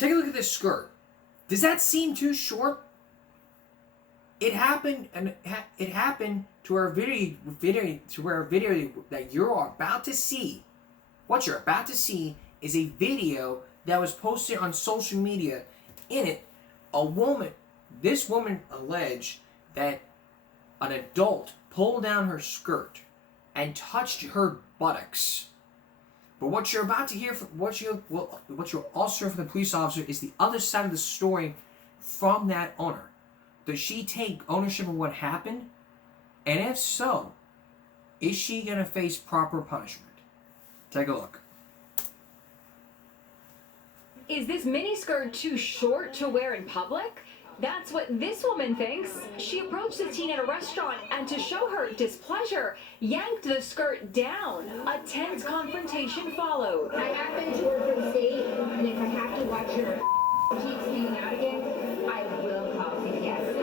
take a look at this skirt. Does that seem too short? It happened, and it happened to our video that you're about to see. What you're about to see is a video that was posted on social media. In it, this woman alleged that an adult pulled down her skirt and touched her buttocks. But what you're about to hear, what you'll also hear from the police officer is the other side of the story from that owner. Does she take ownership of what happened? And if so, is she going to face proper punishment? Take a look. Is this miniskirt too short to wear in public? That's what this woman thinks. She approached the teen at a restaurant and, to show her displeasure, yanked the skirt down. A tense confrontation followed. I happen to work for the state, and if I have to watch your keeps hanging out again, I will call CPS.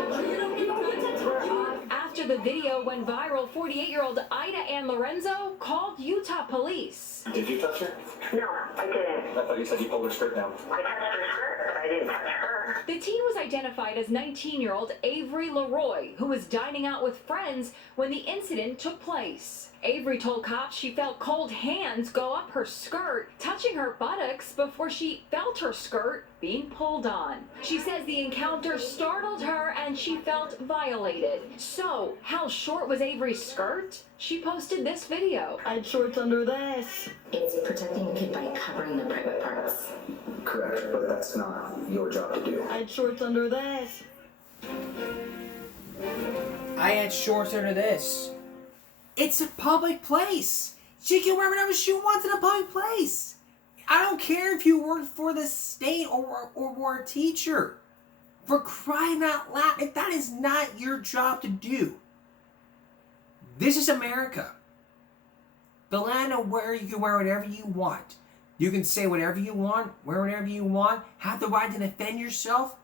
After the video went viral, 48-year-old Ida Ann Lorenzo called Utah police. Did you touch her? No, I didn't. I thought you said you pulled her skirt down. I touched her skirt, but I didn't touch her. The teen was identified as 19-year-old Avery Leroy, who was dining out with friends when the incident took place. Avery told cops she felt cold hands go up her skirt, touching her buttocks before she felt her skirt being pulled on. She says the encounter startled her and she felt violated. So, how short was Avery's skirt? She posted this video. I had shorts under this. It's protecting a kid by covering their private parts. Correct, but that's not your job to do. I had shorts under this. I had shorts under this. It's a public place. She can wear whatever she wants in a public place. I don't care if you work for the state or were a teacher. For crying out loud, if that is not your job to do. This is America. The land of where you can wear whatever you want. You can say whatever you want, wear whatever you want, have the right to defend yourself.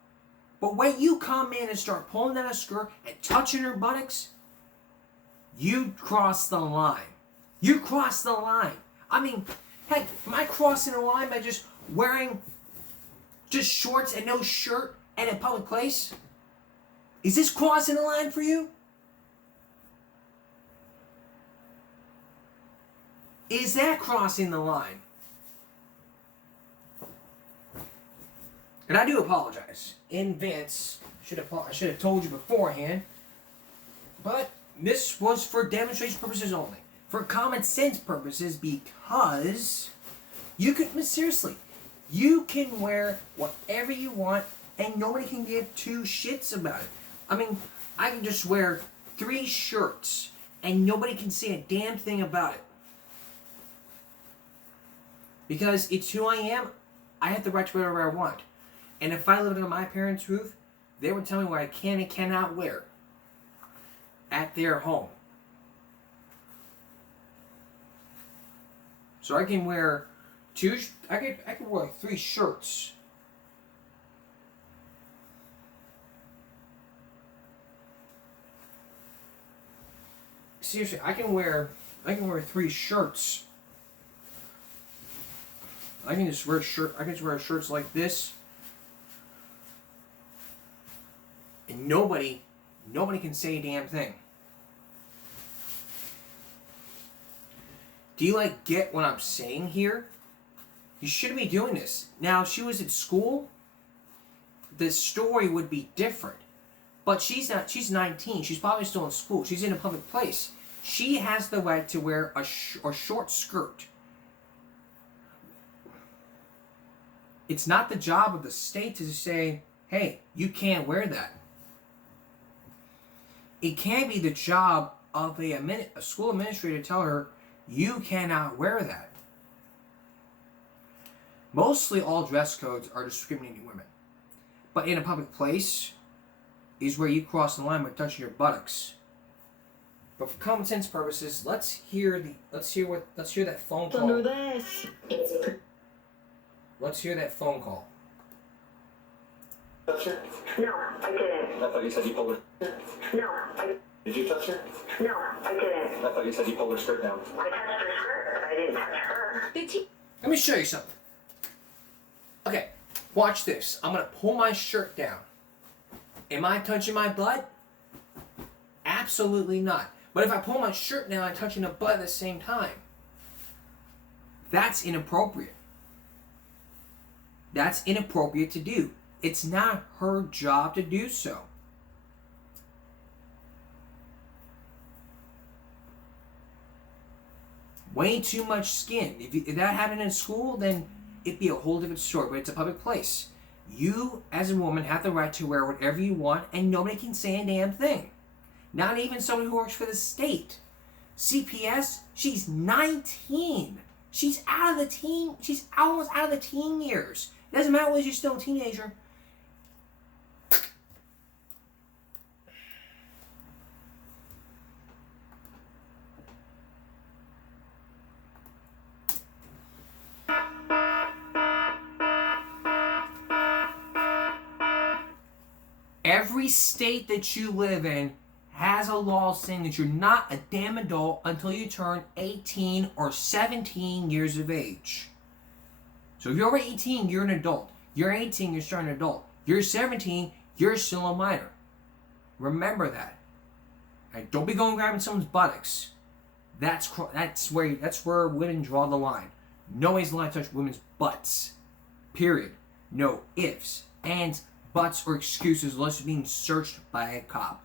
But when you come in and start pulling down a skirt and touching her buttocks, you cross the line. You cross the line. I mean, heck, am I crossing the line by just wearing just shorts and no shirt in a public place? Is this crossing the line for you? Is that crossing the line? And I do apologize in advance. I should have told you beforehand. But this was for demonstration purposes only. For common sense purposes, because you can, seriously, you can wear whatever you want and nobody can give two shits about it. I mean, I can just wear 3 shirts and nobody can say a damn thing about it. Because it's who I am, I have the right to wear whatever I want. And if I lived under my parents' roof, they would tell me what I can and cannot wear at their home. So I can wear I could wear 3 shirts. Seriously, I can wear 3 shirts. I can just wear shirts like this. And nobody can say a damn thing. Do you get what I'm saying here? You shouldn't be doing this. Now, if she was at school, the story would be different. But she's not. She's 19. She's probably still in school. She's in a public place. She has the right to wear a short skirt. It's not the job of the state to say, hey, you can't wear that. It can be the job of a school administrator to tell her, you cannot wear that. Mostly all dress codes are discriminating women. But in a public place is where you cross the line by touching your buttocks. But for common sense purposes, let's hear that phone call. Under this. Let's hear that phone call. Touch her? No, I didn't. I thought you said you pulled her. No, I Did you touch her? No, I didn't. I thought you said you pulled her skirt down. I touched her skirt, but I didn't touch her. The teen Let me show you something. Okay, Watch this. I'm going to pull my shirt down. Am I touching my butt? Absolutely not. But if I pull my shirt down, I'm touching the butt at the same time. That's inappropriate. That's inappropriate to do. It's not her job to do so. Way too much skin. If that happened in school, then it'd be a whole different story, but it's a public place. You, as a woman, have the right to wear whatever you want, and nobody can say a damn thing. Not even someone who works for the state. CPS, she's 19. She's out of the teen. She's almost out of the teen years. It doesn't matter whether you're still a teenager. Every state that you live in has a law saying that you're not a damn adult until you turn 18 or 17 years of age. So if you're over 18, you're an adult. You're 18, you're still an adult. You're 17, you're still a minor. Remember that. And don't be going grabbing someone's buttocks. That's where women draw the line. Nobody's allowed to touch women's butts. Period. No ifs, ands, buts, or excuses unless you're being searched by a cop.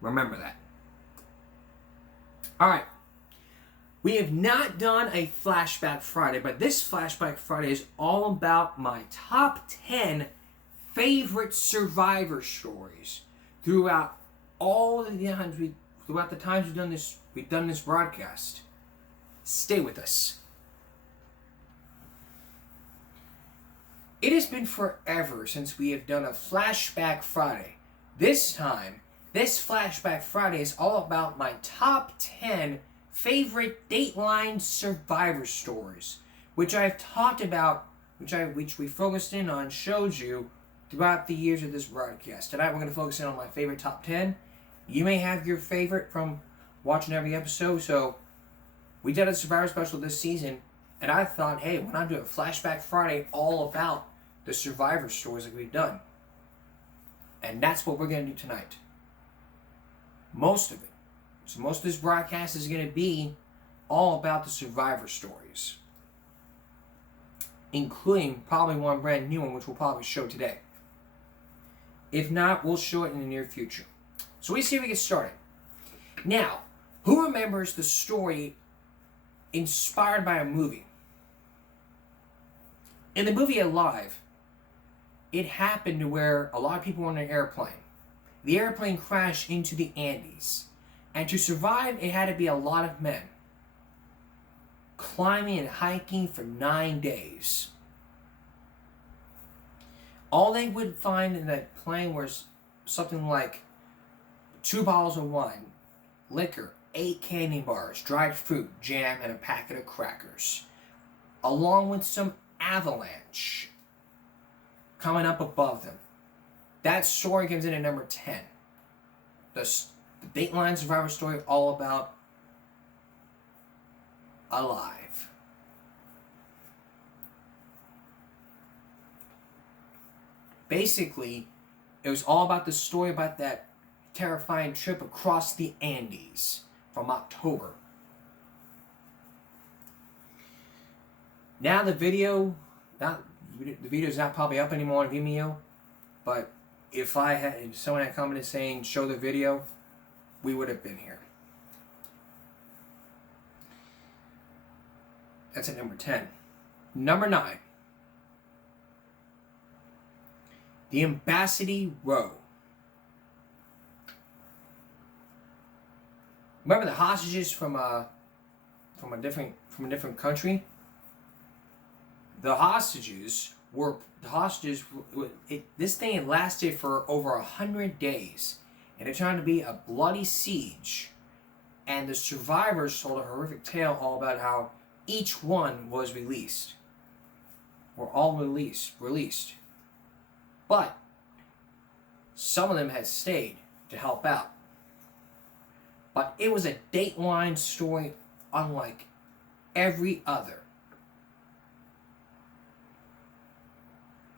Remember that. Alright. We have not done a Flashback Friday, but this Flashback Friday is all about my top 10 favorite Survivor stories throughout all the times we've done this broadcast. Stay with us. It has been forever since we have done a Flashback Friday. This time, this Flashback Friday is all about my top 10 favorite Dateline Survivor stories, which I've talked about, which we focused in on, showed you throughout the years of this broadcast. Tonight we're going to focus in on my favorite top 10. You may have your favorite from watching every episode, so we did a Survivor special this season, and I thought, hey, why not do a Flashback Friday all about the Survivor stories that we've done? And that's what we're going to do tonight. Most of it. So most of this broadcast is going to be all about the Survivor stories, including probably one brand new one, which we'll probably show today. If not, we'll show it in the near future. So we see if we get started. Now, who remembers the story inspired by a movie? In the movie Alive, it happened to where a lot of people were on an airplane. The airplane crashed into the Andes. And to survive, it had to be a lot of men climbing and hiking for 9 days. All they would find in that plane was something like 2 bottles of wine, liquor, 8 candy bars, dried fruit, jam, and a packet of crackers, along with some avalanche coming up above them. That story comes in at number 10. The Dateline Survivor story, all about Alive. Basically, it was all about the story about that terrifying trip across the Andes from October. Now the video is not probably up anymore on Vimeo, but if someone had commented saying show the video, we would have been here. That's at number 10. Number 9. The Ambassador Row. Remember the hostages from a different country? This thing had lasted for over 100 days, and it turned out to be a bloody siege. And the survivors told a horrific tale all about how each one was released. Were all released. But some of them had stayed to help out. But it was a Dateline story unlike every other.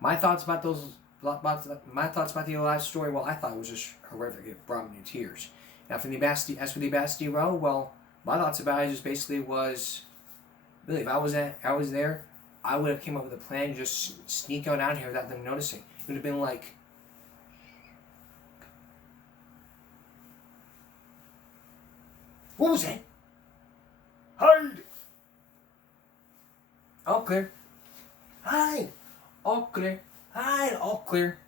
My thoughts about the last story, well, I thought it was just horrific. It brought me to tears. Now, for the Bastille, well, my thoughts about it just basically was, really, if I was there, I would have came up with a plan to just sneak on out here without them noticing. It would have been like, what was that? Hide! All clear. Hide! All clear. Hide! All clear.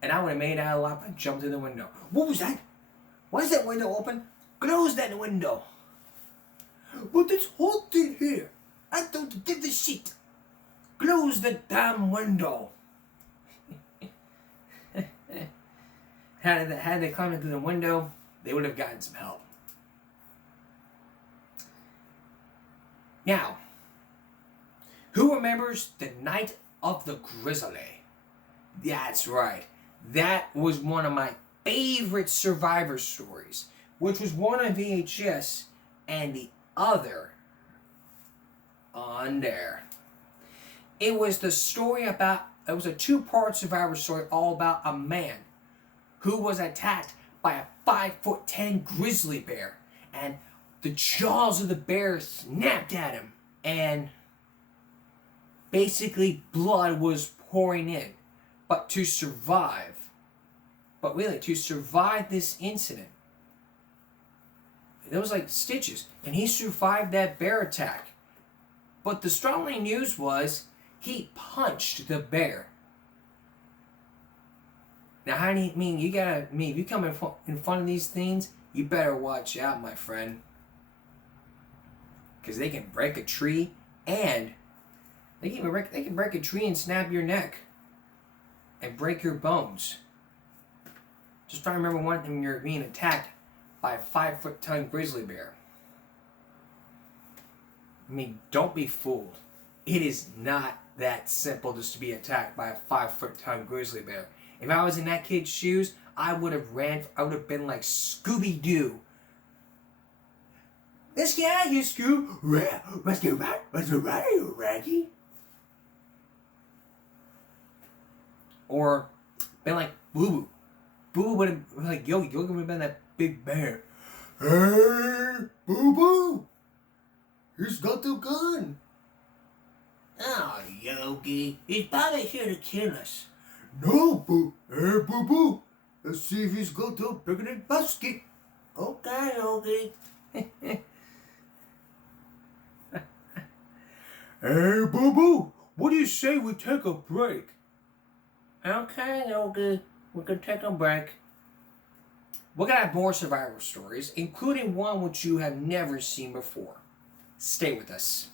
And I would have made out a lot and jumped in the window. What was that? Why is that window open? Close that window. But it's hot in here. I don't give a shit. Close the damn window. Had they climbed into the window, they would have gotten some help. Now, who remembers the Night of the Grizzly? That's right. That was one of my favorite Survivor stories, which was one on VHS and the other on there. It was the story about, it was a two-part Survivor story all about a man who was attacked by a 5'10" grizzly bear, and the jaws of the bear snapped at him, and basically blood was pouring in. But to survive this incident, there was like stitches, and he survived that bear attack. But the startling news was he punched the bear. Now, how do you mean? If you come in front of these things, you better watch out, my friend, because they can break a tree, and they can break a tree and snap your neck and break your bones. Just try to remember one thing when you're being attacked by a 5'10" grizzly bear. I mean, don't be fooled. It is not that simple just to be attacked by a 5'10" grizzly bear. If I was in that kid's shoes, I would have been like Scooby-Doo. Let's get out of here, Scoob. Let's get right, Raggy. Or been like Boo Boo. Boo Boo would have like, yo, you're gonna been that big bear. Hey, Boo Boo, he's got the gun. Oh, Yogi, he's probably here to kill us. No, Hey, Boo Boo, let's see if he's got the picnic basket. Okay, Yogi. Hey, Boo Boo, what do you say we take a break? Okay, Yogi, we can take a break. We're gonna have more survival stories, including one which you have never seen before. Stay with us.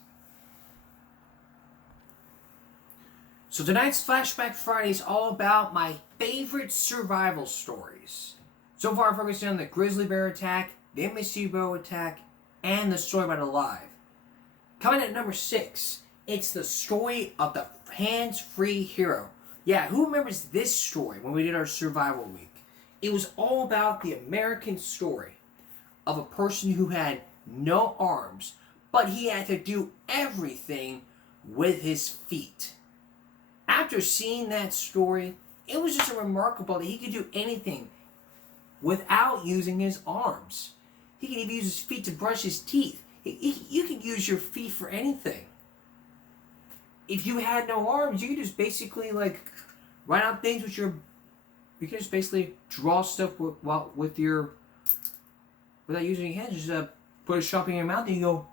So tonight's Flashback Friday is all about my favorite survival stories. So far, I'm focusing on the grizzly bear attack, the MSU attack, and the story about Alive. Coming at number 6, it's the story of the hands-free hero. Yeah, who remembers this story when we did our survival week? It was all about the American story of a person who had no arms, but he had to do everything with his feet. After seeing that story, it was just remarkable that he could do anything without using his arms. He could even use his feet to brush his teeth. You can use your feet for anything. If you had no arms, you could just basically like write out things with your. You can just basically draw stuff without using your hands. Just put a sharp in your mouth and you go.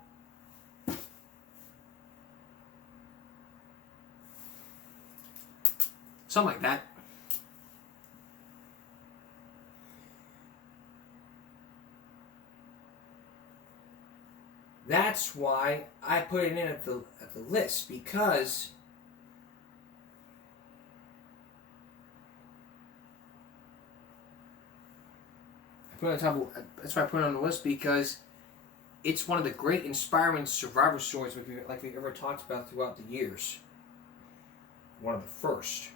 Something like that. That's why I put it in at the list, because that's why I put it on the list, because it's one of the great inspiring survivor stories like we've ever talked about throughout the years. One of the first.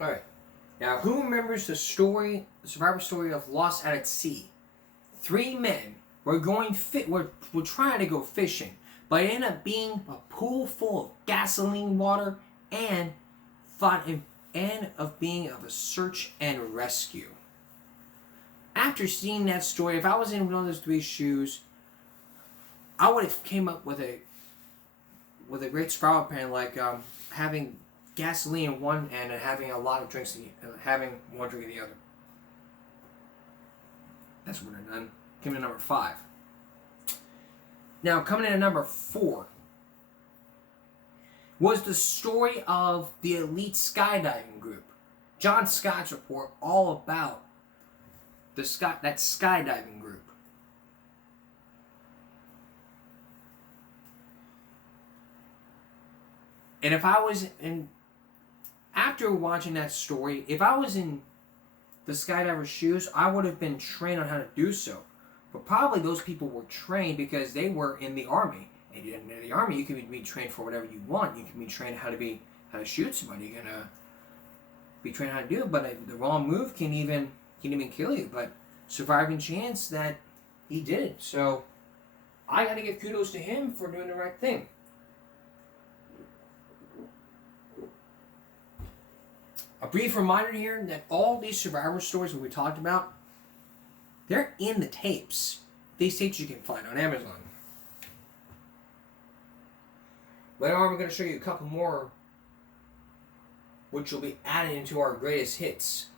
Alright, Now, who remembers the survivor story of Lost at Sea? 3 men were were trying to go fishing, but it ended up being a pool full of gasoline water and of a search and rescue. After seeing that story, if I was in one of those 3 shoes, I would have came up with a great survival plan, like having gasoline in one end and having a lot of drinks, having one drink in the other. That's what I've done. Coming to number 5. Now, coming in at number 4 was the story of the elite skydiving group. John Scott's report, all about that skydiving group. And if I was after watching that story, if I was in the skydiver's shoes, I would have been trained on how to do so. But probably those people were trained because they were in the army. And in the army, you can be trained for whatever you want. You can be trained how to shoot somebody. You can be trained how to do it. But the wrong move can even kill you. But surviving chance that he did it. So I got to give kudos to him for doing the right thing. A brief reminder here that all these survivor stories that we talked about, they're in the tapes. These tapes you can find on Amazon. Later on, we're going to show you a couple more, which will be added into our greatest hits.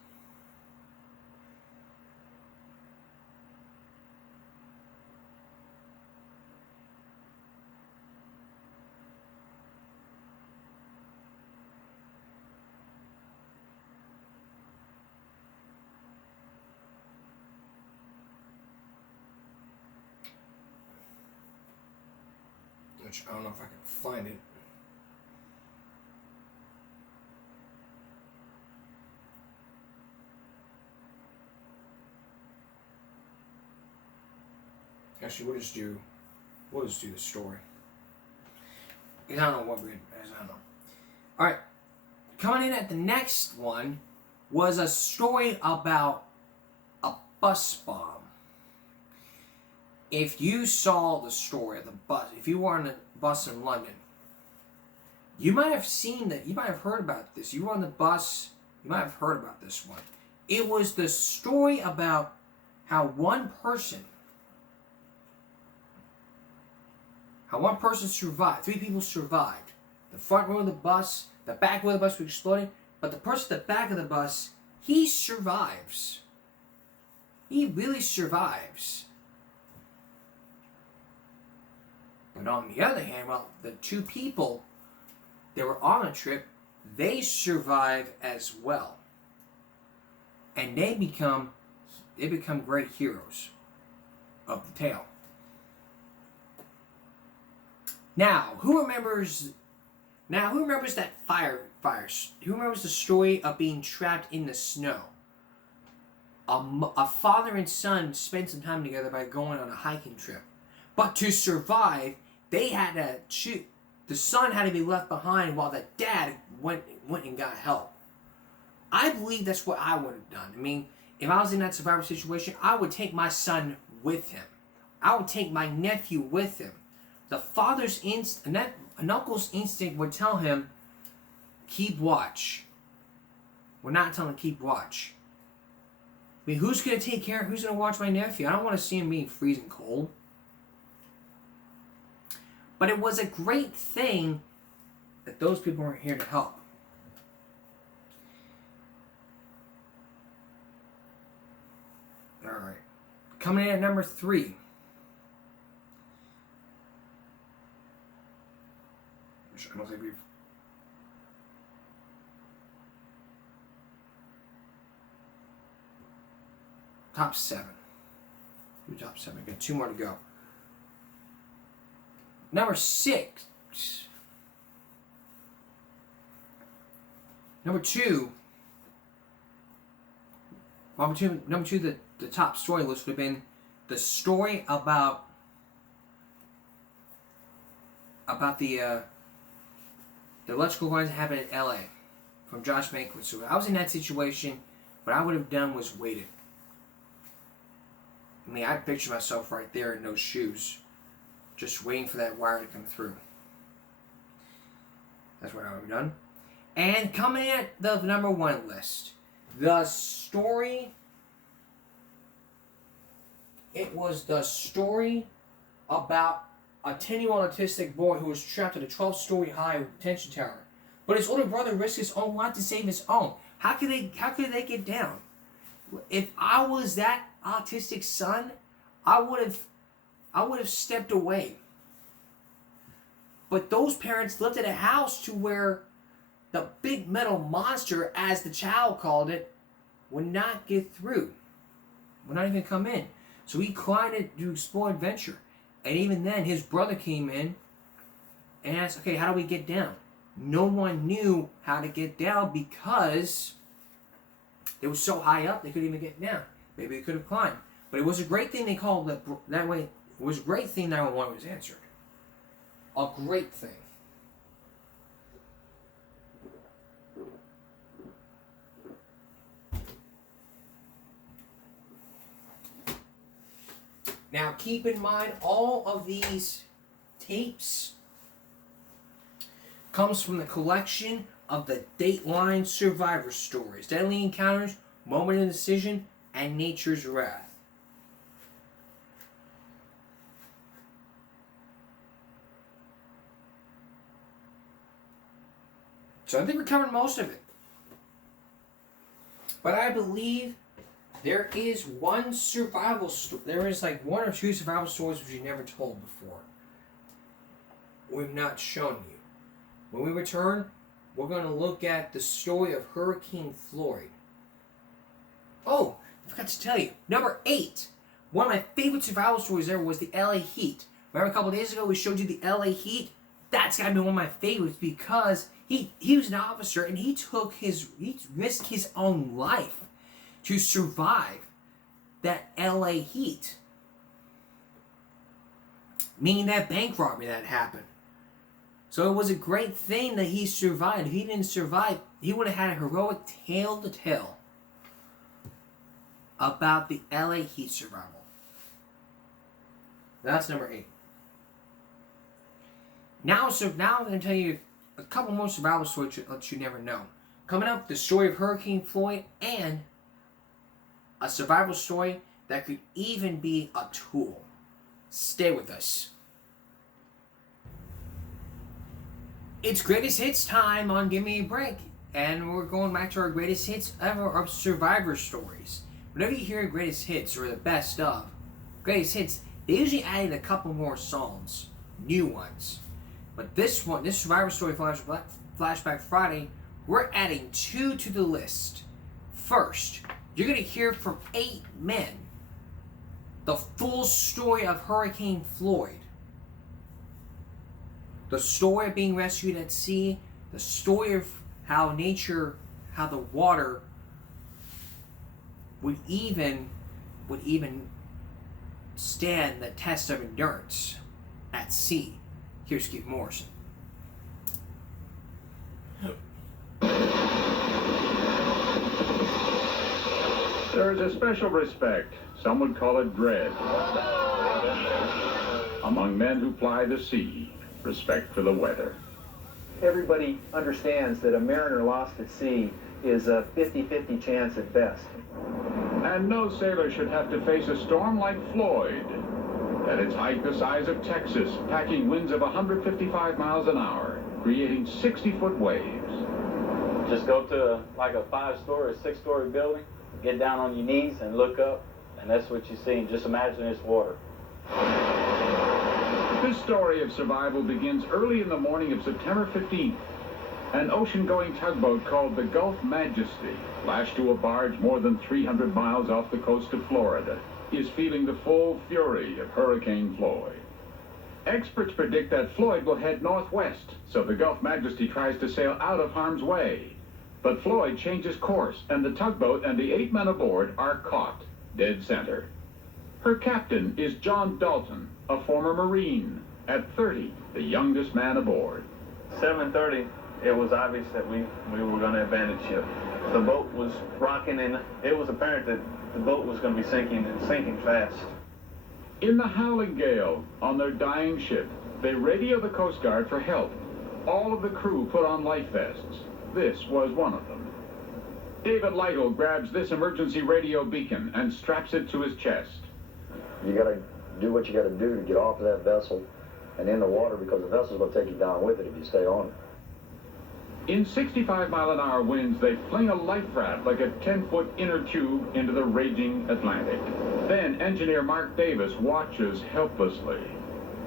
Which I don't know if I can find it. Actually, we'll just do the story. I don't know what I don't know. All right, coming in at the next one was a story about a bus bomb. If you saw the story of the bus, if you were on a bus in London, you might have seen that. You might have heard about this. You were on the bus. You might have heard about this one. It was the story about how one person survived. 3 people survived. The front row of the bus, the back row of the bus was exploding, but the person at the back of the bus, he survives. He really survives. But on the other hand, well, the 2 people that were on a trip, they survive as well. And they become great heroes of the tale. Now, who remembers that fire? Who remembers the story of being trapped in the snow? A father and son spent some time together by going on a hiking trip. But to survive, they had to shoot. The son had to be left behind while the dad went and got help. I believe that's what I would have done. I mean, if I was in that survivor situation, I would take my son with him. I would take my nephew with him. The father's an uncle's instinct would tell him, keep watch. We're not telling him keep watch. I mean, who's going to watch my nephew? I don't want to see him being freezing cold. But it was a great thing that those people were here to help. Alright. Coming in at number 3. Which I don't think we've... Top 7. Top 7. Got 2 more to go. Number 6. Number 2, the top story list would have been the story about the electrical lines that happened in LA from Josh Mankiewicz. So I was in that situation. What I would have done was waited. I mean, I picture myself right there in those shoes, just waiting for that wire to come through. That's what I would have done. And coming at the number one list, the story. It was the story about a 10-year-old autistic boy who was trapped in a 12-story high detention tower. But his older brother risked his own life to save his own. How could they get down? If I was that autistic son, I would have stepped away. But those parents lived in a house to where the big metal monster, as the child called it, would not get through. Would not even come in. So he climbed it to explore adventure. And even then, his brother came in and asked, okay, how do we get down? No one knew how to get down because it was so high up they couldn't even get down. Maybe they could have climbed. But it was a great thing they called that way. It was a great thing 911 was answered. A great thing. Now keep in mind, all of these tapes comes from the collection of the Dateline Survivor Stories, Deadly Encounters, Moment of Decision, and Nature's Wrath. So I think we're covering most of it. But I believe there is one survival story. There is like one or two survival stories which you never told before. We've not shown you. When we return, we're going to look at the story of Hurricane Floyd. Oh, I forgot to tell you. Number 8. One of my favorite survival stories ever was the LA Heat. Remember a couple days ago we showed you the LA Heat? That's got to be one of my favorites because he was an officer and he risked his own life to survive that LA Heat. Meaning that bank robbery that happened. So it was a great thing that he survived. If he didn't survive, he would have had a heroic tale to tell about the LA Heat survival. That's number 8. Now I'm going to tell you a couple more survival stories that you never know. Coming up, the story of Hurricane Floyd and a survival story that could even be a tool. Stay with us. It's greatest hits time on Give Me a Break. And we're going back to our greatest hits ever of survivor stories. Whenever you hear greatest hits or the best of greatest hits, they usually added a couple more songs, new ones. But this survivor story Flashback Friday, we're adding 2 to the list. First, you're going to hear from 8 men the full story of Hurricane Floyd. The story of being rescued at sea, the story of how the water would even stand the test of endurance at sea. Here's Keith Morrison. There is a special respect, some would call it dread, among men who ply the sea, respect for the weather. Everybody understands that a mariner lost at sea is a 50-50 chance at best. And no sailor should have to face a storm like Floyd. At its height the size of Texas, packing winds of 155 miles an hour, creating 60-foot waves. Just go to like a 5-story, 6-story building, get down on your knees and look up, and that's what you see. And just imagine it's water. This story of survival begins early in the morning of September 15th. An ocean-going tugboat called the Gulf Majesty, lashed to a barge more than 300 miles off the coast of Florida, is feeling the full fury of Hurricane Floyd. Experts predict that Floyd will head northwest, so the Gulf Majesty tries to sail out of harm's way. But Floyd changes course, and the tugboat and the 8 men aboard are caught, dead center. Her captain is John Dalton, a former Marine, at 30, the youngest man aboard. 7:30, it was obvious that we were going to abandon ship. The boat was rocking, and it was apparent that the boat was going to be sinking, and sinking fast. In the howling gale, on their dying ship, they radio the Coast Guard for help. All of the crew put on life vests. This was one of them. David Lytle grabs this emergency radio beacon and straps it to his chest. You gotta do what you gotta do to get off of that vessel and in the water, because the vessel's gonna take you down with it if you stay on it. In 65-mile-an-hour winds, they fling a life raft like a 10-foot inner tube into the raging Atlantic. Then engineer Mark Davis watches helplessly.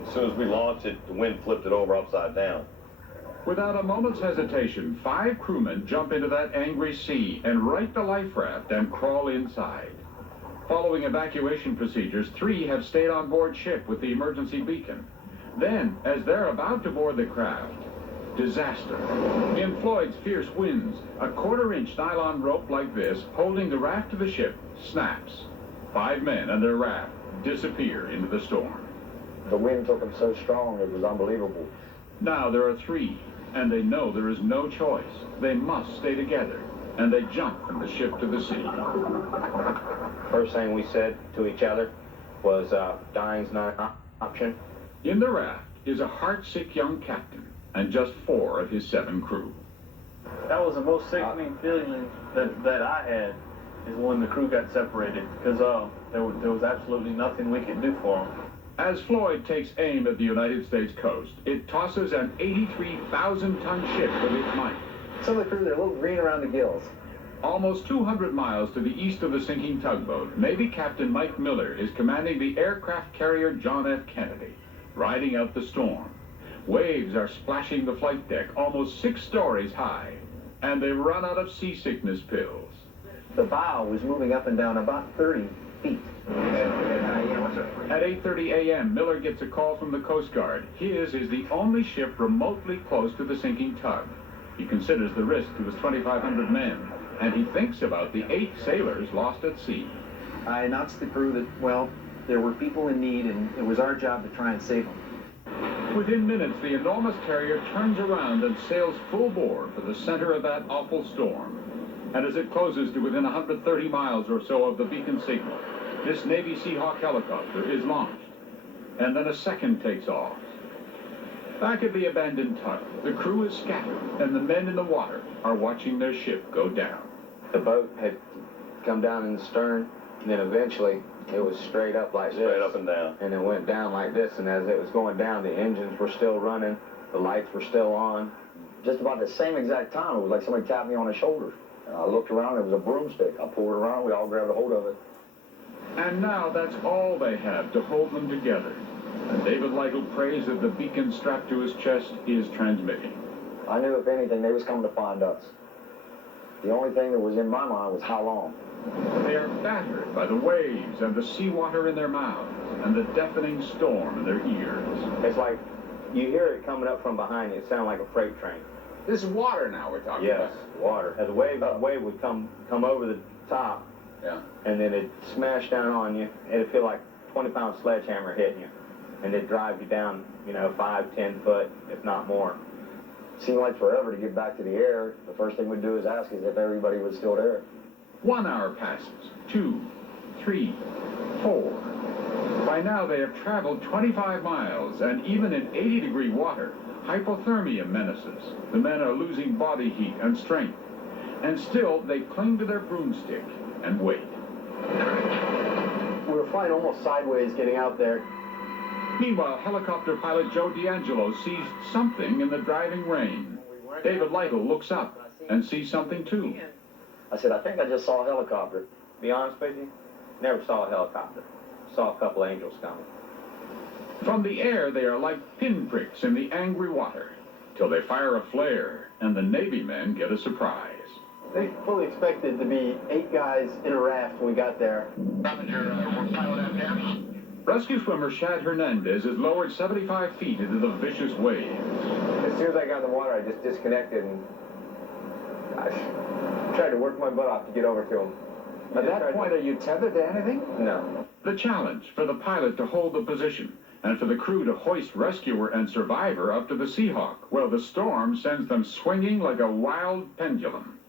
As soon as we launched it, the wind flipped it over upside down. Without a moment's hesitation, 5 crewmen jump into that angry sea and right the life raft and crawl inside. Following evacuation procedures, 3 have stayed on board ship with the emergency beacon. Then, as they're about to board the craft, disaster. In Floyd's fierce winds, a 1/4-inch nylon rope like this, holding the raft of the ship, snaps. 5 men and their raft disappear into the storm. The wind took them so strong, it was unbelievable. Now there are 3, and they know there is no choice. They must stay together, and they jump from the ship to the sea. First thing we said to each other was, dying's not an option. In the raft is a heart-sick young captain and just 4 of his 7 crew. That was the most sickening feeling that I had, is when the crew got separated, because there was absolutely nothing we could do for them. As Floyd takes aim at the United States coast, it tosses an 83,000-ton ship with its might. Some of the crew, they're a little green around the gills. Almost 200 miles to the east of the sinking tugboat, Navy Captain Mike Miller is commanding the aircraft carrier John F. Kennedy, riding out the storm. Waves are splashing the flight deck almost 6 stories high, and they've run out of seasickness pills. The bow was moving up and down about 30 feet. At 8:30 a.m., Miller gets a call from the Coast Guard. His is the only ship remotely close to the sinking tug. He considers the risk to his 2,500 men, and he thinks about the 8 sailors lost at sea. I announced to the crew that, well, there were people in need, and it was our job to try and save them. Within minutes, the enormous carrier turns around and sails full bore for the center of that awful storm. And as it closes to within 130 miles or so of the beacon signal, this Navy Seahawk helicopter is launched, and then a second takes off. Back at the abandoned tug, the crew is scattered, and the men in the water are watching their ship go down. The boat had come down in the stern, and then eventually it was straight up like this. Straight up and down. And it went down like this, and as it was going down, the engines were still running, the lights were still on. Just about the same exact time, it was like somebody tapped me on the shoulder. And I looked around, it was a broomstick. I pulled it around, we all grabbed a hold of it. And now that's all they have to hold them together. And David Lytle prays that the beacon strapped to his chest is transmitting. I knew, if anything, they was coming to find us. The only thing that was in my mind was how long. They are battered by the waves and the seawater in their mouths and the deafening storm in their ears. It's like you hear it coming up from behind you. It sounds like a freight train. This is water now we're talking yes, about. Water. As a wave would come over the top, yeah, and then it'd smash down on you. It'd feel like a 20-pound sledgehammer hitting you, and it'd drive you down, 5-10 foot, if not more. It seemed like forever to get back to the air. The first thing we'd do is ask if everybody was still there. 1 hour passes, 2, 3, 4. By now they have traveled 25 miles, and even in 80-degree water, hypothermia menaces. The men are losing body heat and strength, and still they cling to their broomstick and wait. We were flying almost sideways getting out there. Meanwhile, helicopter pilot Joe D'Angelo sees something in the driving rain. David Lytle looks up and sees something too. I said, I think I just saw a helicopter. To be honest with you, never saw a helicopter. Saw a couple angels coming. From the air, they are like pinpricks in the angry water, till they fire a flare, and the Navy men get a surprise. They fully expected to be 8 guys in a raft when we got there. Rescue swimmer Shad Hernandez is lowered 75 feet into the vicious waves. As soon as I got in the water, I just disconnected and I tried to work my butt off to get over to him. At that point, are you tethered to anything? No. The challenge for the pilot to hold the position and for the crew to hoist rescuer and survivor up to the Seahawk, where the storm sends them swinging like a wild pendulum.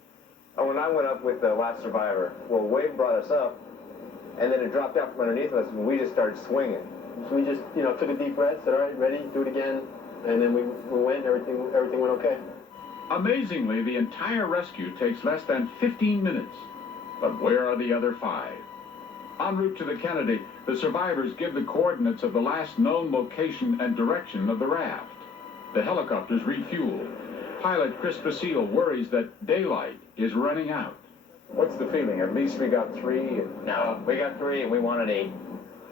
When I went up with the last survivor, well, wave brought us up, and then it dropped out from underneath us, and we just started swinging. So we just, took a deep breath, said, all right, ready, do it again, and then we went, everything went okay. Amazingly, the entire rescue takes less than 15 minutes. But where are the other 5? En route to the Kennedy, the survivors give the coordinates of the last known location and direction of the raft. The helicopters refuel. Pilot Chris Basile worries that daylight is running out. What's the feeling? At least we got 3? No, we got 3 and we wanted 8.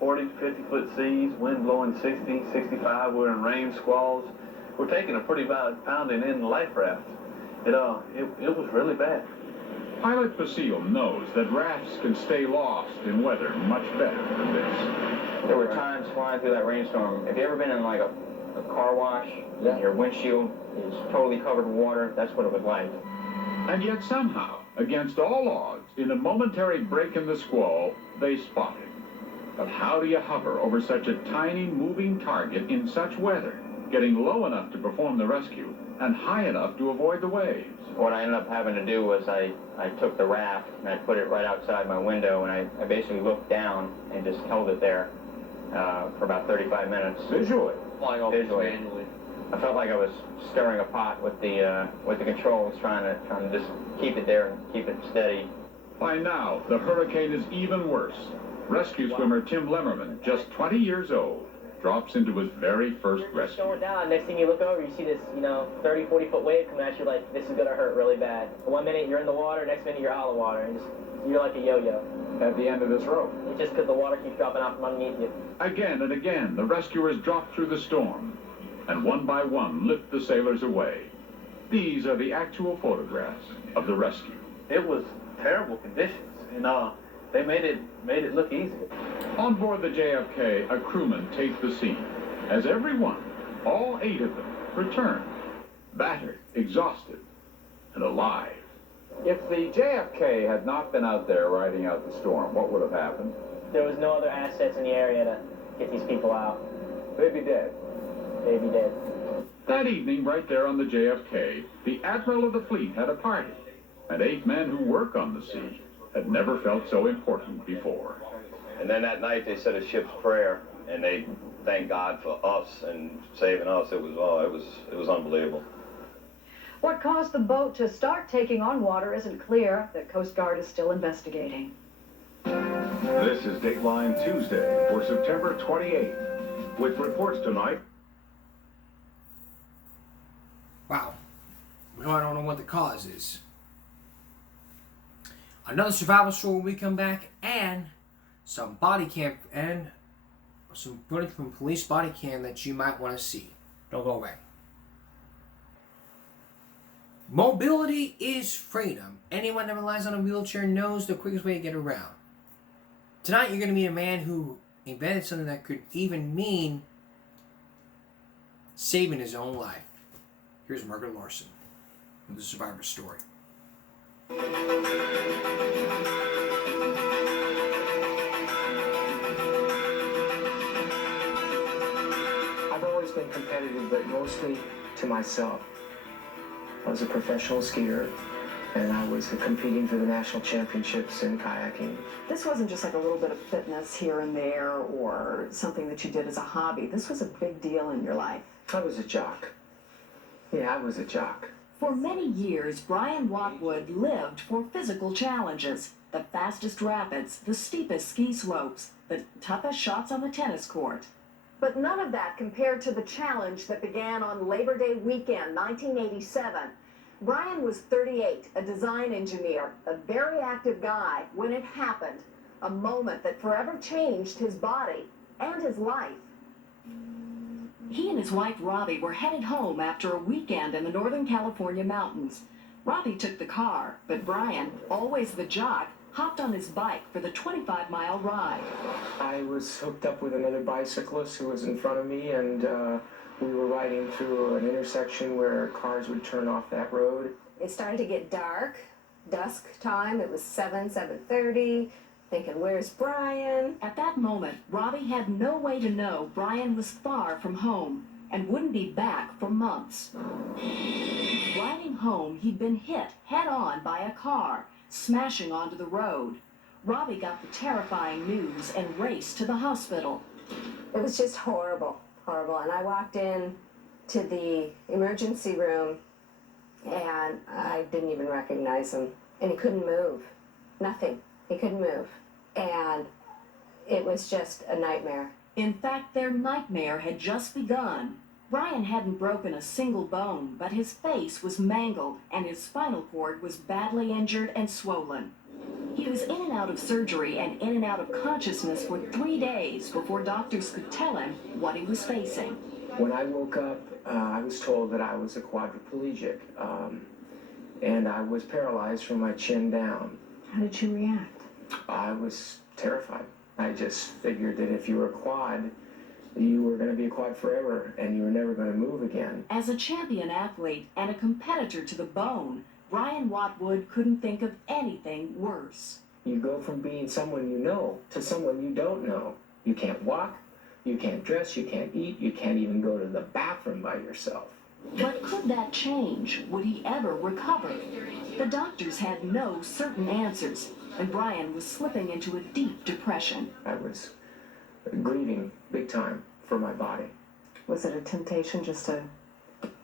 40 to 50-foot seas, wind blowing 60, 65, we're in rain squalls. We're taking a pretty bad pounding in the life raft. It was really bad. Pilot Basile knows that rafts can stay lost in weather much better than this. There were times flying through that rainstorm. Have you ever been in like a car wash? Yeah. Your windshield is totally covered with water. That's what it was like. And yet somehow, against all odds, in a momentary break in the squall, they spot it. But how do you hover over such a tiny moving target in such weather, getting low enough to perform the rescue and high enough to avoid the waves? What I ended up having to do was I took the raft and I put it right outside my window, and I basically looked down and just held it there for about 35 minutes. Visually? Visually. Manually. I felt like I was stirring a pot with the controls, trying to just keep it there and keep it steady. By now, the hurricane is even worse. Rescue swimmer Tim Lemmerman, just 20 years old, drops into his very first rescue. Going down, next thing you look over, you see this, 30, 40-foot wave coming at you like, this is going to hurt really bad. One minute you're in the water, next minute you're out of the water, and you're like a yo-yo. At the end of this rope. It's just because the water keeps dropping out from underneath you. Again and again, the rescuers drop through the storm, and one by one lift the sailors away. These are the actual photographs of the rescue. It was terrible conditions, and they made it look easy. On board the JFK, a crewman taped the scene, as everyone, all 8 of them, returned, battered, exhausted, and alive. If the JFK had not been out there riding out the storm, what would have happened? There was no other assets in the area to get these people out. They'd be dead. They'd be dead. That evening, right there on the JFK, the Admiral of the fleet had a party, and 8 men who work on the sea had never felt so important before. And then that night they said a ship's prayer, and they thanked God for us and saving us. It was unbelievable. What caused the boat to start taking on water isn't clear. The Coast Guard is still investigating. This is Dateline Tuesday for September 28th, with reports tonight. Wow. Well, I don't know what the cause is. Another survival story when we come back, and some body cam and some footage from police body cam that you might want to see. Don't go away. Mobility is freedom. Anyone that relies on a wheelchair knows the quickest way to get around. Tonight you're going to meet a man who invented something that could even mean saving his own life. Here's Margaret Larson with the survivor story. I've always been competitive, but mostly to myself. I was a professional skier, and I was competing for the national championships in kayaking. This wasn't just like a little bit of fitness here and there or something that you did as a hobby. This was a big deal in your life. I was a jock. Yeah, I was a jock. For many years, Brian Watwood lived for physical challenges. The fastest rapids, the steepest ski slopes, the toughest shots on the tennis court. But none of that compared to the challenge that began on Labor Day weekend, 1987. Brian was 38, a design engineer, a very active guy when it happened. A moment that forever changed his body and his life. He and his wife Robbie were headed home after a weekend in the Northern California mountains. Robbie took the car, but Brian, always the jock, hopped on his bike for the 25-mile ride. I was hooked up with another bicyclist who was in front of me, and we were riding through an intersection where cars would turn off that road. It started to get dark, dusk time. It was 7:30. thinking, where's Brian? At that moment, Robbie had no way to know Brian was far from home and wouldn't be back for months. Riding home, he'd been hit head-on by a car, smashing onto the road. Robbie got the terrifying news and raced to the hospital. It was just horrible, horrible. And I walked in to the emergency room, and I didn't even recognize him. And he couldn't move. Nothing. He couldn't move. And it was just a nightmare. In fact, their nightmare had just begun. Brian hadn't broken a single bone, but his face was mangled and his spinal cord was badly injured and swollen. He was in and out of surgery and in and out of consciousness for 3 days before doctors could tell him what he was facing. When I woke up, I was told that I was a quadriplegic, and I was paralyzed from my chin down. How did you react? I was terrified. I just figured that if you were a quad, you were going to be a quad forever, and you were never going to move again. As a champion athlete and a competitor to the bone, Brian Watwood couldn't think of anything worse. You go from being someone you know to someone you don't know. You can't walk, you can't dress, you can't eat, you can't even go to the bathroom by yourself. But could that change? Would he ever recover? The doctors had no certain answers, and Brian was slipping into a deep depression. I was grieving big time for my body. Was it a temptation just to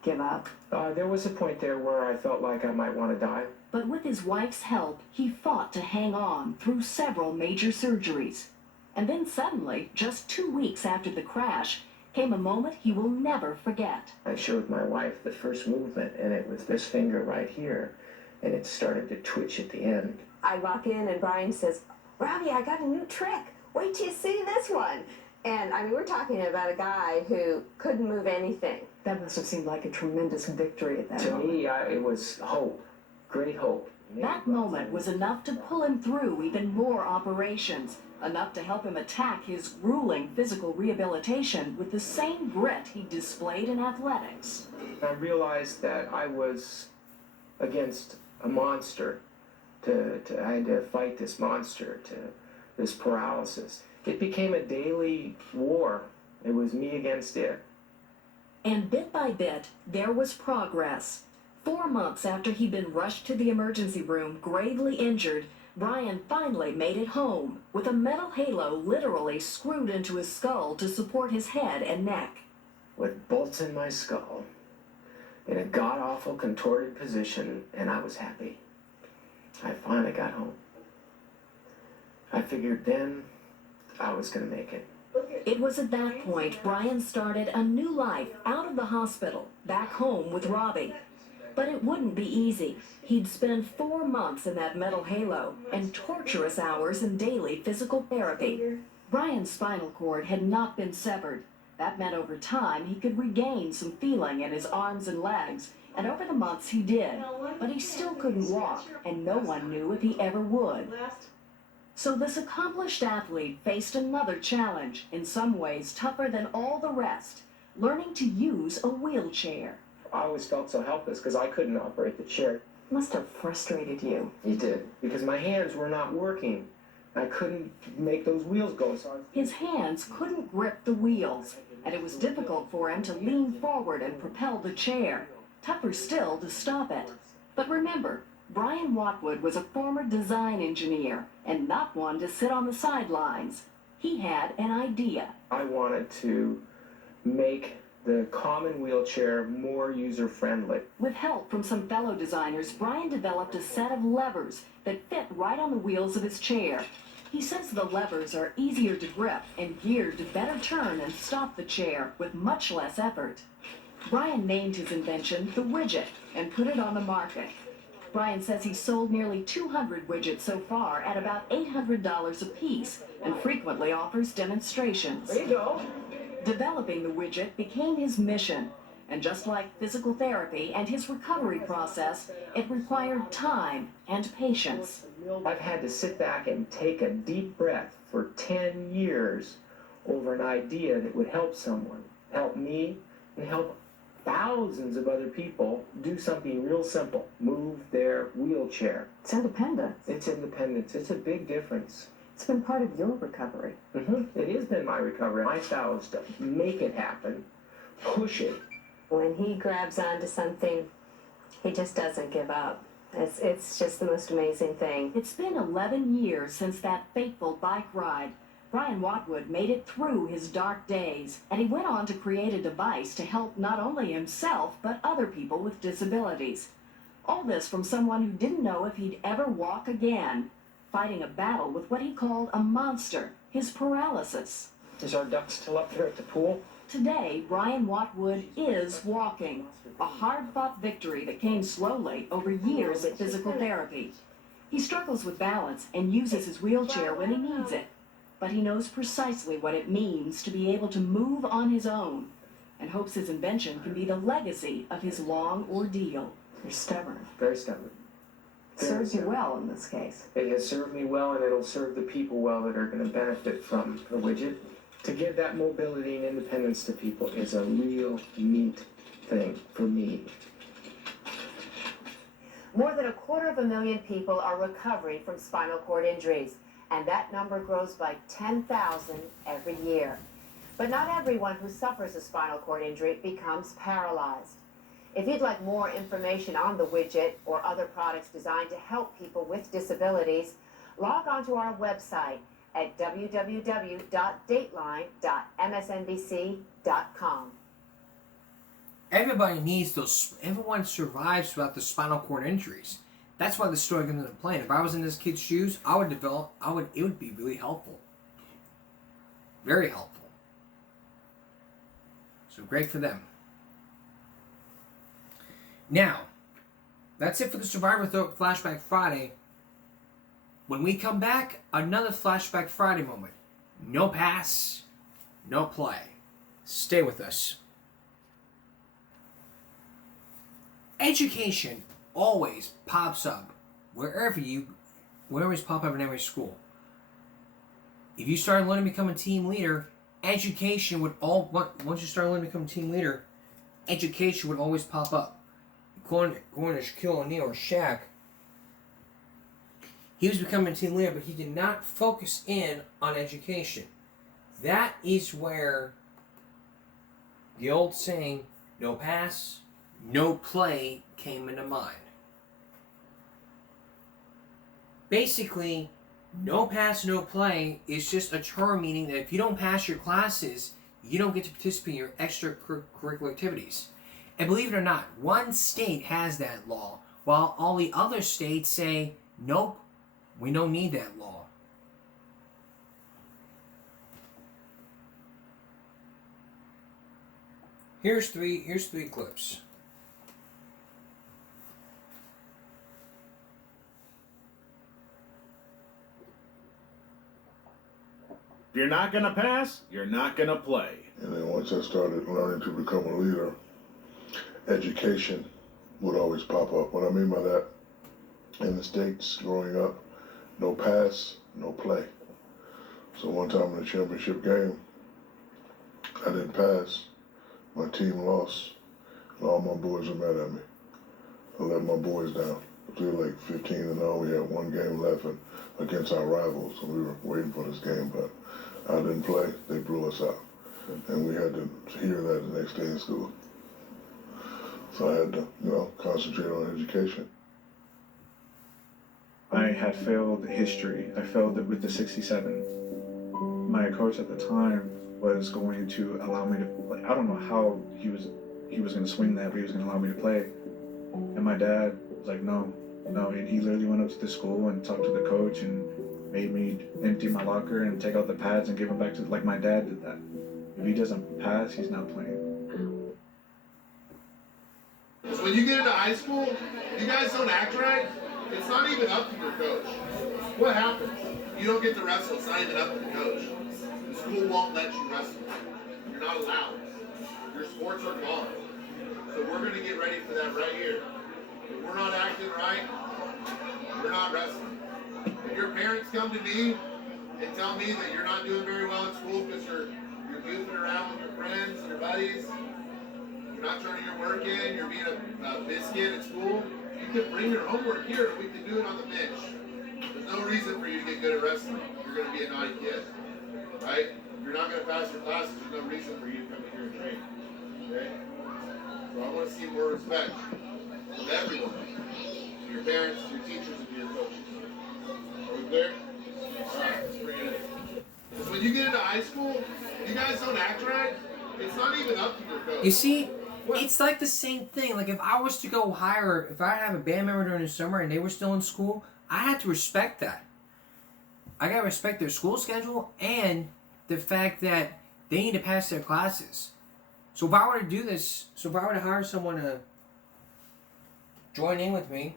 give up? There was a point there where I felt like I might want to die. But with his wife's help, he fought to hang on through several major surgeries. And then suddenly, just 2 weeks after the crash, came a moment he will never forget. I showed my wife the first movement, and it was this finger right here, and it started to twitch at the end. I walk in and Brian says, Robbie, I got a new trick. Wait till you see this one. And I mean, we're talking about a guy who couldn't move anything. That must have seemed like a tremendous victory at that moment. To me, it was hope, great hope. That moment was enough to pull him through even more operations, enough to help him attack his grueling physical rehabilitation with the same grit he displayed in athletics. I realized that I was against a monster. I had to fight this monster, this paralysis. It became a daily war. It was me against it. And bit by bit, there was progress. 4 months after he'd been rushed to the emergency room, gravely injured, Brian finally made it home, with a metal halo literally screwed into his skull to support his head and neck. With bolts in my skull, in a god-awful contorted position, and I was happy. I finally got home. I figured then I was going to make it. It was at that point Brian started a new life out of the hospital, back home with Robbie. But it wouldn't be easy. He'd spend 4 months in that metal halo and torturous hours in daily physical therapy. Brian's spinal cord had not been severed. That meant over time he could regain some feeling in his arms and legs, and over the months he did. But he still couldn't walk, and no one knew if he ever would. So this accomplished athlete faced another challenge, in some ways tougher than all the rest, learning to use a wheelchair. I always felt so helpless because I couldn't operate the chair. Must have frustrated you. It did, because my hands were not working. I couldn't make those wheels go. His hands couldn't grip the wheels, and it was difficult for him to lean forward and propel the chair. Tougher still to stop it. But remember, Brian Watwood was a former design engineer and not one to sit on the sidelines. He had an idea. I wanted to make the common wheelchair more user-friendly. With help from some fellow designers, Brian developed a set of levers that fit right on the wheels of his chair. He says the levers are easier to grip and geared to better turn and stop the chair with much less effort. Brian named his invention the Widget and put it on the market. Brian says he sold nearly 200 widgets so far at about $800 a piece and frequently offers demonstrations. There you go. Developing the widget became his mission, and just like physical therapy and his recovery process, it required time and patience. I've had to sit back and take a deep breath for 10 years over an idea that would help someone, help me, and help thousands of other people do something real simple, move their wheelchair. It's independence. It's independence. It's a big difference. It's been part of your recovery. It has been my recovery. My style is to make it happen, push it. When he grabs onto something, he just doesn't give up. It's just the most amazing thing. It's been 11 years since that fateful bike ride. Brian Watwood made it through his dark days, and he went on to create a device to help not only himself, but other people with disabilities. All this from someone who didn't know if he'd ever walk again, fighting a battle with what he called a monster, his paralysis. Is our duck still up there at the pool? Today, Brian Watwood is walking, a hard-fought victory that came slowly over years of physical therapy. He struggles with balance and uses his wheelchair when he needs it, but he knows precisely what it means to be able to move on his own, and hopes his invention can be the legacy of his long ordeal. You're stubborn. Very stubborn. Serves you well in this case. It has served me well, and it'll serve the people well that are going to benefit from the widget. To give that mobility and independence to people is a real neat thing for me. More than 250,000 people are recovering from spinal cord injuries, and that number grows by 10,000 every year. But not everyone who suffers a spinal cord injury becomes paralyzed. If you'd like more information on the widget or other products designed to help people with disabilities, log on to our website at www.dateline.msnbc.com. Everybody needs those. Everyone survives without the spinal cord injuries. That's why the story comes into play. And if I was in this kid's shoes, it would be really helpful. Very helpful. So great for them. Now, that's it for the Survivor Flashback Friday. When we come back, another Flashback Friday moment. No pass, no play. Stay with us. Education always pops up wherever it's pop up in every school. If you start learning to become a team leader, education would once you start learning to become a team leader, education would always pop up. Going to Shaquille O'Neal or Shaq, he was becoming a team leader, but he did not focus in on education. That is where the old saying, no pass, no play, came into mind. Basically, no pass, no play is just a term meaning that if you don't pass your classes, you don't get to participate in your extracurricular activities. And believe it or not, one state has that law, while all the other states say, nope, we don't need that law. Here's three clips. If you're not going to pass, you're not going to play. And then once I started learning to become a leader, education would always pop up. What I mean by that, in the States growing up, no pass, no play. So one time in the championship game, I didn't pass, my team lost, and all my boys were mad at me. I let my boys down. We were like 15-0, we had one game left against our rivals, so we were waiting for this game, but I didn't play, they blew us out. And we had to hear that the next day in school. So I had to, concentrate on education. I had failed history. I failed it with the 67. My coach at the time was going to allow me to play. I don't know how he was going to swing that, but he was going to allow me to play. And my dad was like, no. And he literally went up to the school and talked to the coach and made me empty my locker and take out the pads and give them back to, like my dad did that. If he doesn't pass, he's not playing. So when you get into high school, you guys don't act right, it's not even up to your coach. What happens? You don't get to wrestle, it's not even up to the coach. The school won't let you wrestle. You're not allowed. Your sports are gone. So we're going to get ready for that right here. If we're not acting right, we're not wrestling. If your parents come to me and tell me that you're not doing very well in school because you're goofing around with your friends and your buddies, you're not turning your work in, you're being a biscuit at school, you can bring your homework here and we can do it on the bench. There's no reason for you to get good at wrestling. You're going to be a naughty kid, right? If you're not going to pass your classes, there's no reason for you to come in here and train, okay? So I want to see more respect from everyone, to your parents, to your teachers, and to your coaches. Are we clear? All right, let's bring it in. Because when you get into high school, if you guys don't act right, it's not even up to your coach. You see, it's like the same thing. Like if I was to go hire, if I have a band member during the summer and they were still in school, I had to respect that. I gotta respect their school schedule and the fact that they need to pass their classes. So if I were to do this, so if I were to hire someone to join in with me,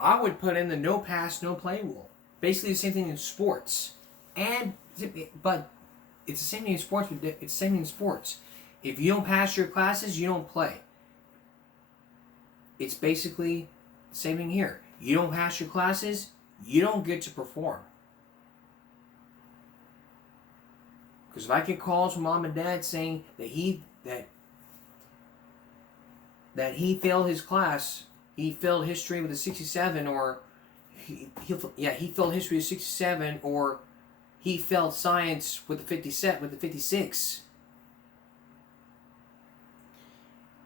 I would put in the no pass, no play rule. Basically the same thing in sports. But it's the same thing in sports, but it's the same thing in sports. If you don't pass your classes, you don't play. It's basically the same thing here. You don't pass your classes, you don't get to perform. Because if I get calls from mom and dad saying that he failed his class, he failed history with a 67, or he failed history with a 67, or he failed science with the 56.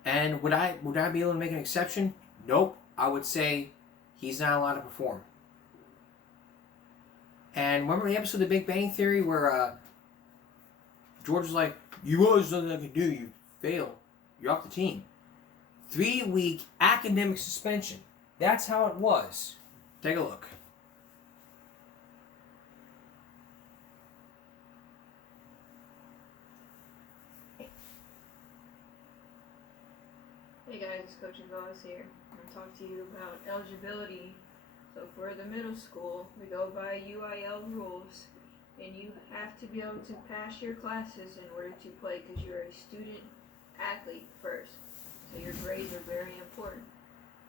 And would I be able to make an exception? Nope. I would say he's not allowed to perform. And remember the episode of The Big Bang Theory where George was like, "You always nothing I can do. You fail. You're off the team." 3-week academic suspension. That's how it was. Take a look. Hey guys, Coach Gonzalez here. I'm going to talk to you about eligibility. So for the middle school, we go by UIL rules, and you have to be able to pass your classes in order to play because you're a student athlete first. So your grades are very important.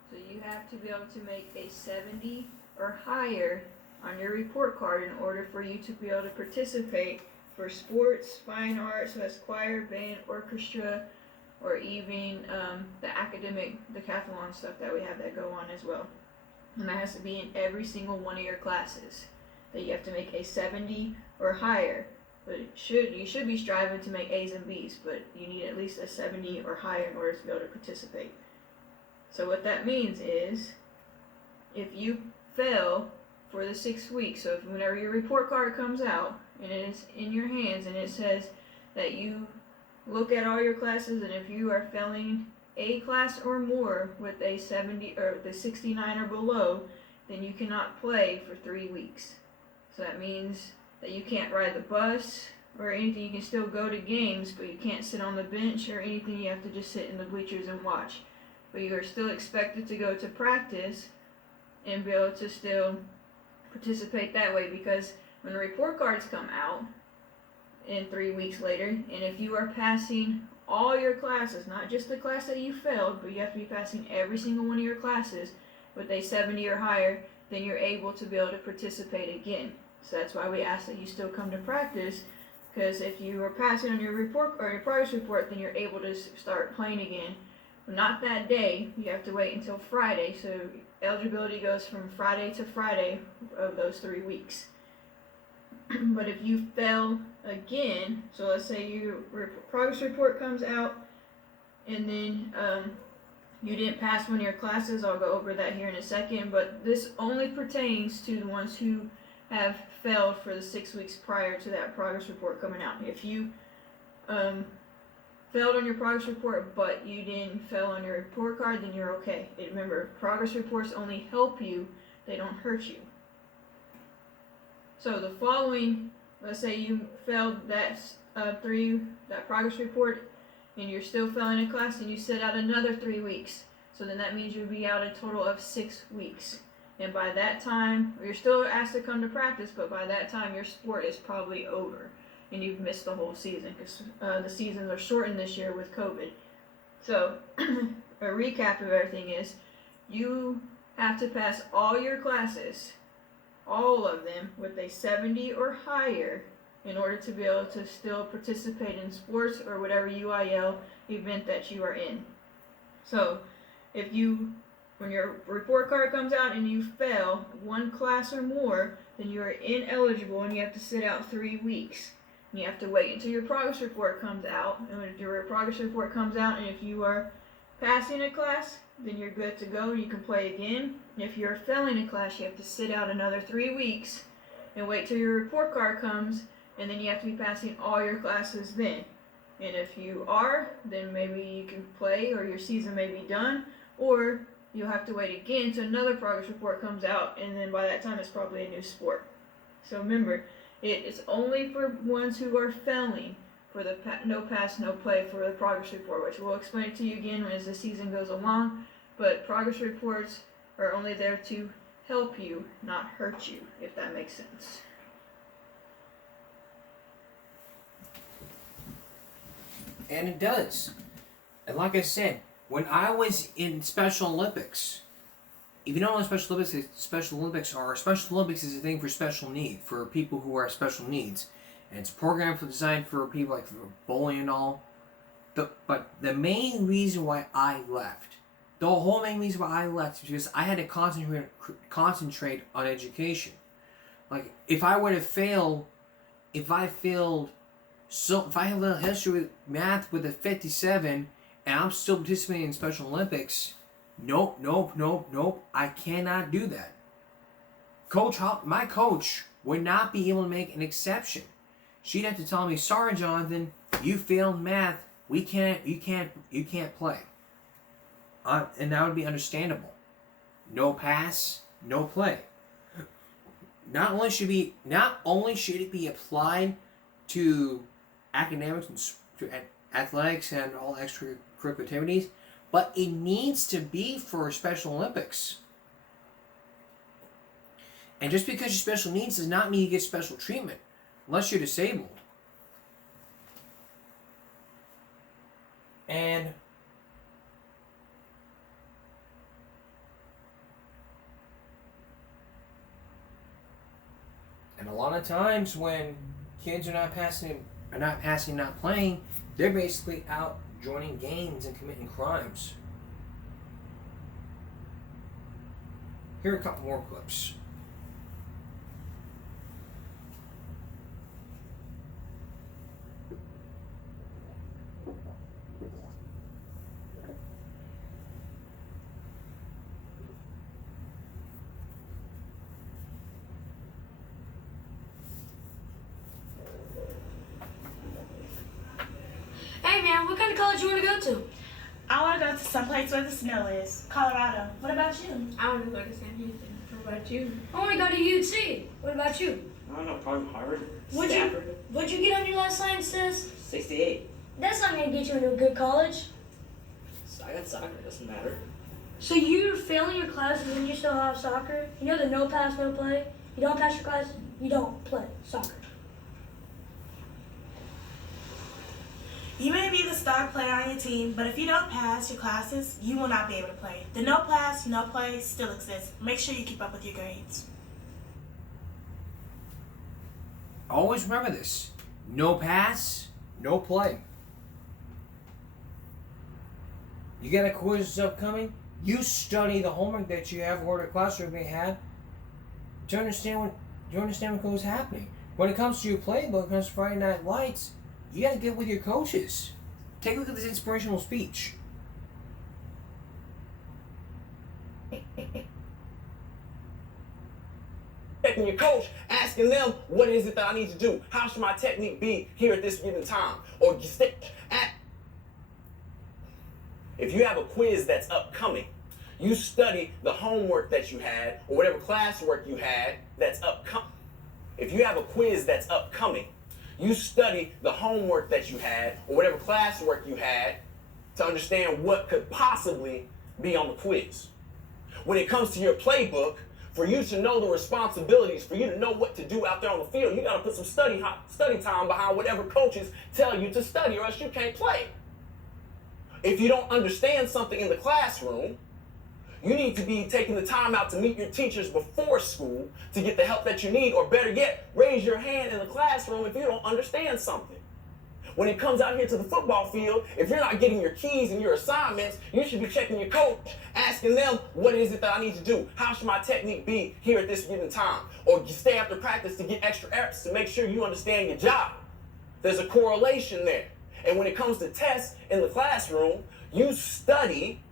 So you have to be able to make a 70 or higher on your report card in order for you to be able to participate for sports, fine arts, so that's choir, band, orchestra, or even the academic decathlon stuff that we have that go on as well. And that has to be in every single one of your classes. That you have to make a 70 or higher. But you should be striving to make A's and B's, but you need at least a 70 or higher in order to be able to participate. So what that means is, if you fail for the 6 weeks, so if whenever your report card comes out and it is in your hands and it says that you look at all your classes, and if you are failing A class or more with a 70 or the 69 or below, then you cannot play for 3 weeks. So that means that you can't ride the bus or anything. You can still go to games, but you can't sit on the bench or anything. You have to just sit in the bleachers and watch. But you are still expected to go to practice and be able to still participate that way, because when the report cards come out in 3 weeks later, and if you are passing all your classes, not just the class that you failed, but you have to be passing every single one of your classes with a 70 or higher, then you're able to be able to participate again. So that's why we ask that you still come to practice, because if you are passing on your report or your progress report, then you're able to start playing again. Not that day, you have to wait until Friday, so eligibility goes from Friday to Friday of those 3 weeks. But if you fail again, so let's say your progress report comes out and then you didn't pass one of your classes, I'll go over that here in a second, but this only pertains to the ones who have failed for the 6 weeks prior to that progress report coming out. If you failed on your progress report but you didn't fail on your report card, then you're okay. Remember, progress reports only help you, they don't hurt you. So the following, let's say you failed that progress report and you're still failing a class, and you sit out another 3 weeks. So then that means you'll be out a total of 6 weeks. And by that time, you're still asked to come to practice, but by that time your sport is probably over and you've missed the whole season, because the seasons are shortened this year with COVID. So a recap of everything is, you have to pass all your classes, all of them, with a 70 or higher in order to be able to still participate in sports or whatever UIL event that you are in. So if you When your report card comes out and you fail one class or more, then you are ineligible and you have to sit out 3 weeks. And you have to wait until your progress report comes out. And when your progress report comes out, and if you are passing a class, then you're good to go and you can play again. And if you're failing a class, you have to sit out another 3 weeks and wait till your report card comes, and then you have to be passing all your classes then. And if you are, then maybe you can play, or your season may be done, or you'll have to wait again till another progress report comes out, and then by that time it's probably a new sport. So remember, it is only for ones who are failing for the no pass, no play for the progress report, which we'll explain to you again as the season goes along. But progress reports are only there to help you, not hurt you, if that makes sense. And it does. And like I said, when I was in Special Olympics, if you don't know what Special Olympics is, Special Olympics is a thing for special need, for people who are special needs. And it's a program designed for people like for bowling and all. But the main reason why I left, the whole main reason why I left is because I had to concentrate on education. Like, if I would have failed, if I have a history with math with a 57 and I'm still participating in Special Olympics, nope, I cannot do that. My coach would not be able to make an exception. She'd have to tell me, sorry, Jonathan, you failed math. You can't play. And that would be understandable. No pass, no play. Not only should it be applied to academics and to athletics and all extracurricular activities, but it needs to be for Special Olympics. And just because you're special needs does not mean you get special treatment, unless you're disabled. And a lot of times when kids are not playing, they're basically out joining gangs and committing crimes. Here are a couple more clips. Hey man, what kind of college you want to go to? I want to go to someplace where the snow is. Colorado. What about you? I want to go to San Diego. What about you? I want to go to UT. What about you? I don't know, probably Harvard. What'd you get on your last science test? 68. That's not going to get you into a good college. I got soccer, doesn't matter. So you're failing your classes and you still have soccer? You know the no pass, no play? You don't pass your class, you don't play soccer. You may be the star player on your team, but if you don't pass your classes, you will not be able to play. The no pass, no play still exists. Make sure you keep up with your grades. Always remember this. No pass, no play. You got a quiz upcoming? You study the homework that you have or the classroom you have to understand what goes happening. When it comes to your playbook, when it comes to Friday Night Lights, you got to get with your coaches. Take a look at this inspirational speech. Checking your coach, asking them, what is it that I need to do? How should my technique be here at this given time? Or if you have a quiz that's upcoming, you study the homework that you had or whatever classwork you had that's upcoming. If you have a quiz that's upcoming, you study the homework that you had or whatever classwork you had to understand what could possibly be on the quiz. When it comes to your playbook, for you to know the responsibilities, for you to know what to do out there on the field, you got to put some study time behind whatever coaches tell you to study, or else you can't play. If you don't understand something in the classroom, you need to be taking the time out to meet your teachers before school to get the help that you need, or better yet, raise your hand in the classroom if you don't understand something. When it comes out here to the football field, if you're not getting your keys and your assignments, you should be checking your coach, asking them, what is it that I need to do? How should my technique be here at this given time? Or you stay after practice to get extra reps to make sure you understand your job. There's a correlation there. And when it comes to tests in the classroom, you study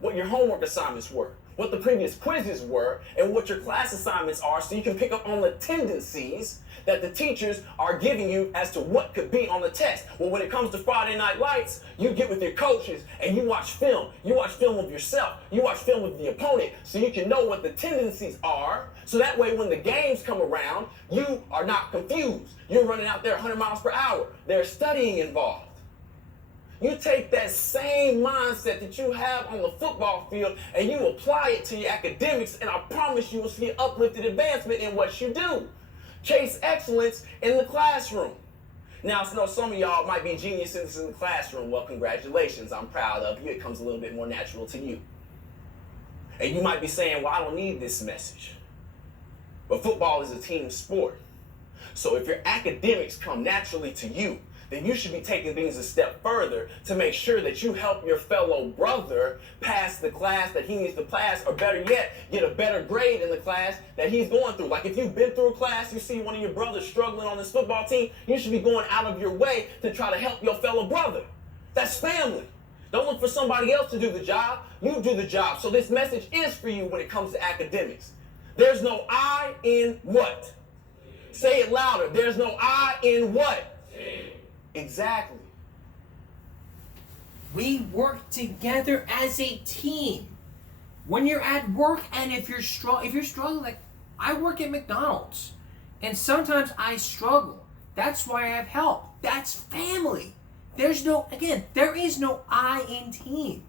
what your homework assignments were, what the previous quizzes were, and what your class assignments are, so you can pick up on the tendencies that the teachers are giving you as to what could be on the test. Well, when it comes to Friday Night Lights, you get with your coaches and you watch film. You watch film of yourself. You watch film of the opponent, so you can know what the tendencies are, so that way when the games come around, you are not confused. You're running out there 100 miles per hour. There's studying involved. You take that same mindset that you have on the football field and you apply it to your academics, and I promise you will see uplifted advancement in what you do. Chase excellence in the classroom. Now, I know some of y'all might be geniuses in the classroom. Well, congratulations. I'm proud of you. It comes a little bit more natural to you. And you might be saying, well, I don't need this message. But football is a team sport. So if your academics come naturally to you, then you should be taking things a step further to make sure that you help your fellow brother pass the class that he needs to pass, or better yet, get a better grade in the class that he's going through. Like if you've been through a class, you see one of your brothers struggling on this football team, you should be going out of your way to try to help your fellow brother. That's family. Don't look for somebody else to do the job. You do the job. So this message is for you when it comes to academics. There's no I in what? Say it louder. There's no I in what? Exactly. We work together as a team. When you're at work, and if you're struggling, like I work at McDonald's, and sometimes I struggle. That's why I have help. That's family. There is no I in team.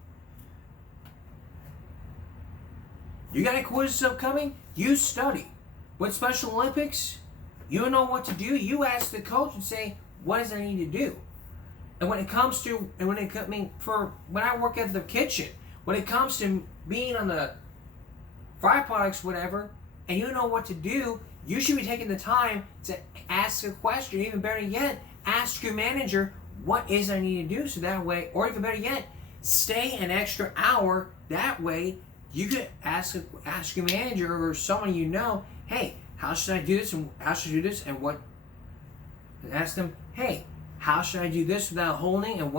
You got a quiz upcoming? You study. With Special Olympics, you don't know what to do. You ask the coach and say, what does I need to do? And when it comes to, when I work at the kitchen, when it comes to being on the fry products, whatever, and you know what to do, you should be taking the time to ask a question. Even better yet, ask your manager, what is I need to do? So that way, or even better yet, stay an extra hour. That way, you could ask your manager or someone you know, hey, how should I do this? And how should I do this? And what? And ask them, hey, how should I do this without holding? And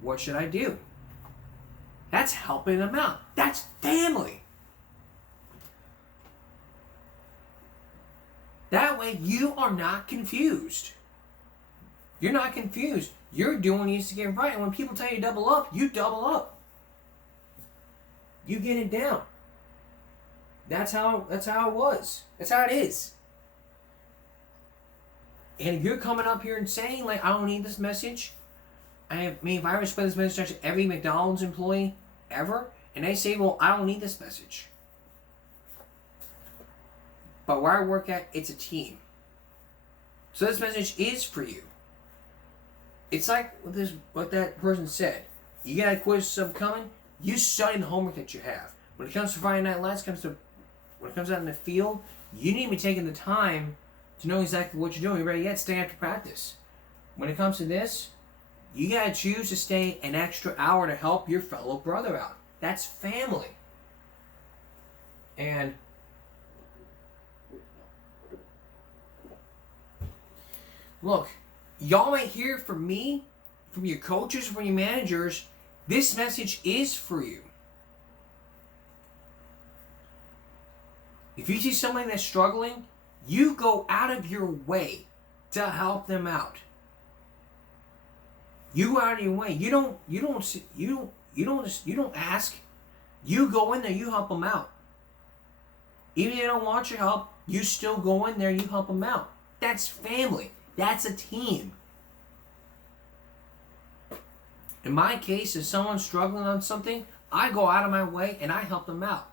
what should I do? That's helping them out. That's family. That way you are not confused. You're not confused. You're doing what needs to get right. And when people tell you to double up, you double up. You get it down. That's how it was. That's how it is. And if you're coming up here and saying, like, I don't need this message, if I ever spread this message to every McDonald's employee ever, and they say, well, I don't need this message. But where I work at, it's a team. So this message is for you. It's like what that person said. You got a quiz coming, you study the homework that you have. When it comes to Friday Night Lights, when it comes out in the field, you need to be taking the time to know exactly what you're doing. You're ready yet? Stay after practice. When it comes to this, you gotta choose to stay an extra hour to help your fellow brother out. That's family. And look, y'all might hear from me, from your coaches, from your managers, this message is for you. If you see somebody that's struggling, you go out of your way to help them out. You go out of your way. You don't ask. You go in there, you help them out. Even if they don't want your help, you still go in there and you help them out. That's family. That's a team. In my case, if someone's struggling on something, I go out of my way and I help them out.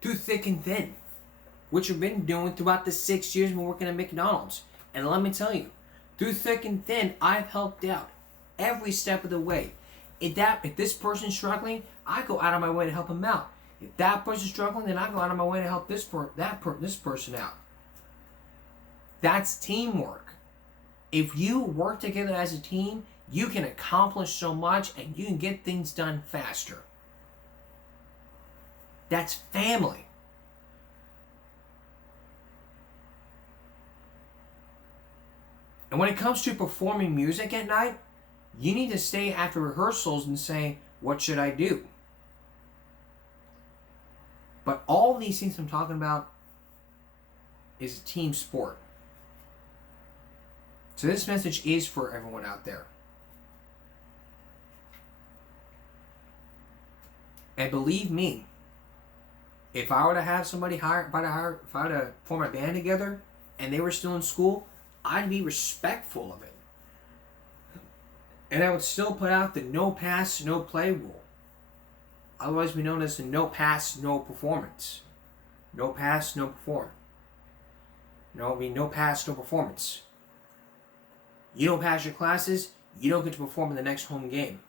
Through thick and thin. Which we've been doing throughout the 6 years we've been working at McDonald's. And let me tell you, through thick and thin, I've helped out every step of the way. If this person's struggling, I go out of my way to help them out. If that person's struggling, then I go out of my way to help this person out. That's teamwork. If you work together as a team, you can accomplish so much and you can get things done faster. That's family. And when it comes to performing music at night, you need to stay after rehearsals and say, what should I do? But all these things I'm talking about is a team sport. So this message is for everyone out there. And believe me, if I were to have somebody if I were to form a band together and they were still in school, I'd be respectful of it. And I would still put out the no pass, no play rule. Otherwise be known as the no pass, no performance. No pass, no perform. No pass, no performance. You don't pass your classes, you don't get to perform in the next home game.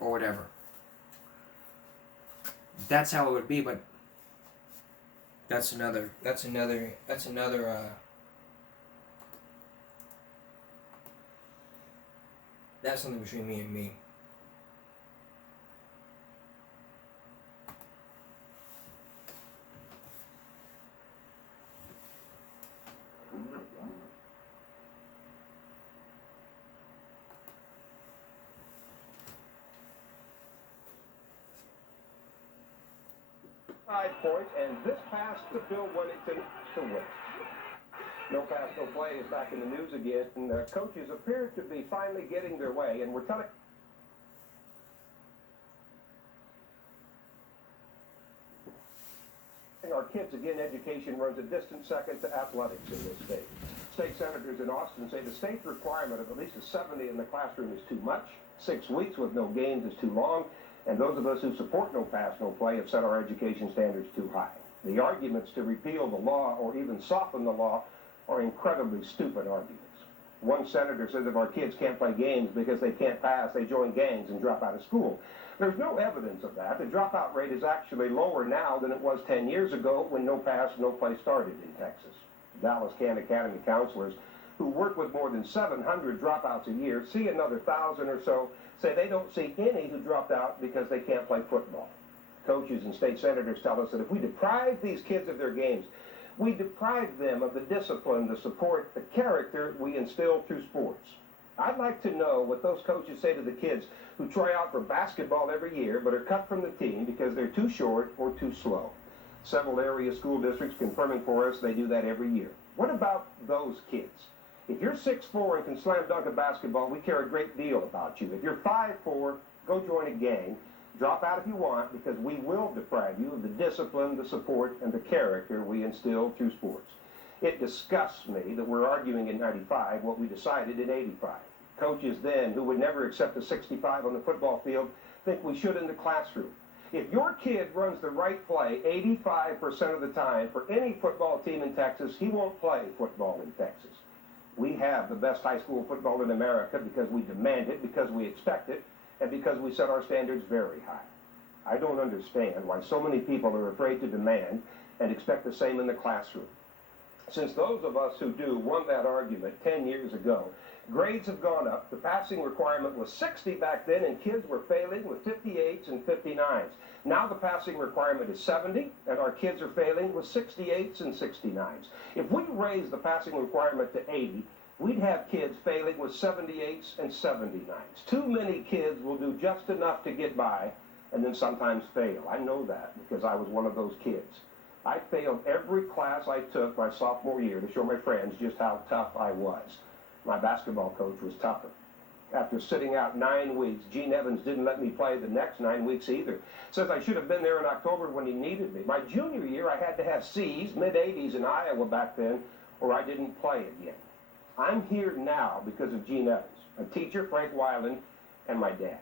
Or whatever. That's how it would be, but that's something between me and me. Points, and this pass to Bill Wennington to win. No pass, no play is back in the news again, and coaches appear to be finally getting their way, and we're telling our kids again, education runs a distant second to athletics in this state. State senators in Austin say the state's requirement of at least a 70 in the classroom is too much. 6 weeks with no games is too long. And those of us who support no pass, no play have set our education standards too high. The arguments to repeal the law or even soften the law are incredibly stupid arguments. One senator says if our kids can't play games because they can't pass, they join gangs and drop out of school. There's no evidence of that. The dropout rate is actually lower now than it was 10 years ago when no pass, no play started in Texas. Dallas Khan Academy counselors who work with more than 700 dropouts a year see another 1,000 or so say they don't see any who dropped out because they can't play football. Coaches and state senators tell us that if we deprive these kids of their games, we deprive them of the discipline, the support, the character we instill through sports. I'd like to know what those coaches say to the kids who try out for basketball every year but are cut from the team because they're too short or too slow. Several area school districts confirming for us they do that every year. What about those kids? If you're 6'4" and can slam dunk a basketball, we care a great deal about you. If you're 5'4", go join a gang. Drop out if you want, because we will deprive you of the discipline, the support, and the character we instill through sports. It disgusts me that we're arguing in '95 what we decided in '85. Coaches then, who would never accept a 65 on the football field, think we should in the classroom. If your kid runs the right play 85% of the time for any football team in Texas, he won't play football in Texas. We have the best high school football in America because we demand it, because we expect it, and because we set our standards very high. I don't understand why so many people are afraid to demand and expect the same in the classroom. Since those of us who do won that argument 10 years ago, grades have gone up. The passing requirement was 60 back then, and kids were failing with 58s and 59s. Now the passing requirement is 70, and our kids are failing with 68s and 69s. If we raise the passing requirement to 80, we'd have kids failing with 78s and 79s. Too many kids will do just enough to get by and then sometimes fail. I know that because I was one of those kids. I failed every class I took my sophomore year to show my friends just how tough I was. My basketball coach was tougher. After sitting out 9 weeks, Gene Evans didn't let me play the next 9 weeks either. Says I should have been there in October when he needed me. My junior year, I had to have C's, mid-80s in Iowa back then, or I didn't play again. I'm here now because of Gene Evans, a teacher, Frank Weiland, and my dad.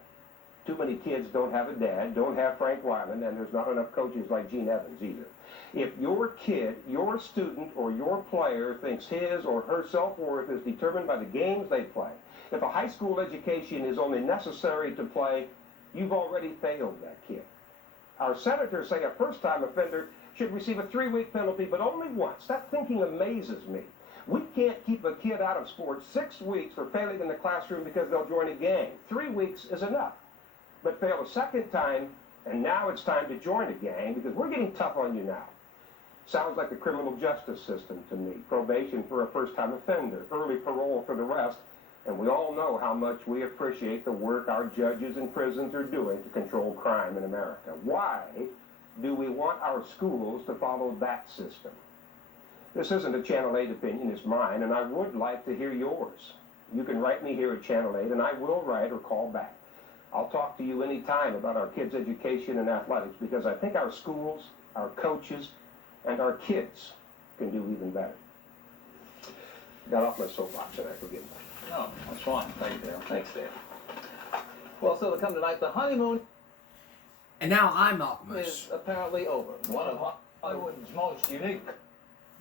Too many kids don't have a dad, don't have Frank Weiland, and there's not enough coaches like Gene Evans either. If your kid, your student, or your player thinks his or her self-worth is determined by the games they play, if a high school education is only necessary to play, you've already failed that kid. Our senators say a first-time offender should receive a 3-week penalty, but only once. That thinking amazes me. We can't keep a kid out of sports 6 weeks for failing in the classroom because they'll join a gang. 3 weeks is enough. But fail a second time, and now it's time to join a gang because we're getting tough on you now. Sounds like the criminal justice system to me. Probation for a first-time offender, early parole for the rest, and we all know how much we appreciate the work our judges and prisons are doing to control crime in America. Why do we want our schools to follow that system? This isn't a Channel 8 opinion, it's mine, and I would like to hear yours. You can write me here at Channel 8, and I will write or call back. I'll talk to you anytime about our kids' education and athletics because I think our schools, our coaches, and our kids can do even better. Got off my soapbox and I forgive me. No, that's fine. Thank you, Dale. Thanks, Dale. Well, so to come tonight, the honeymoon And now I'm off my... is apparently over. One of Hollywood's most unique.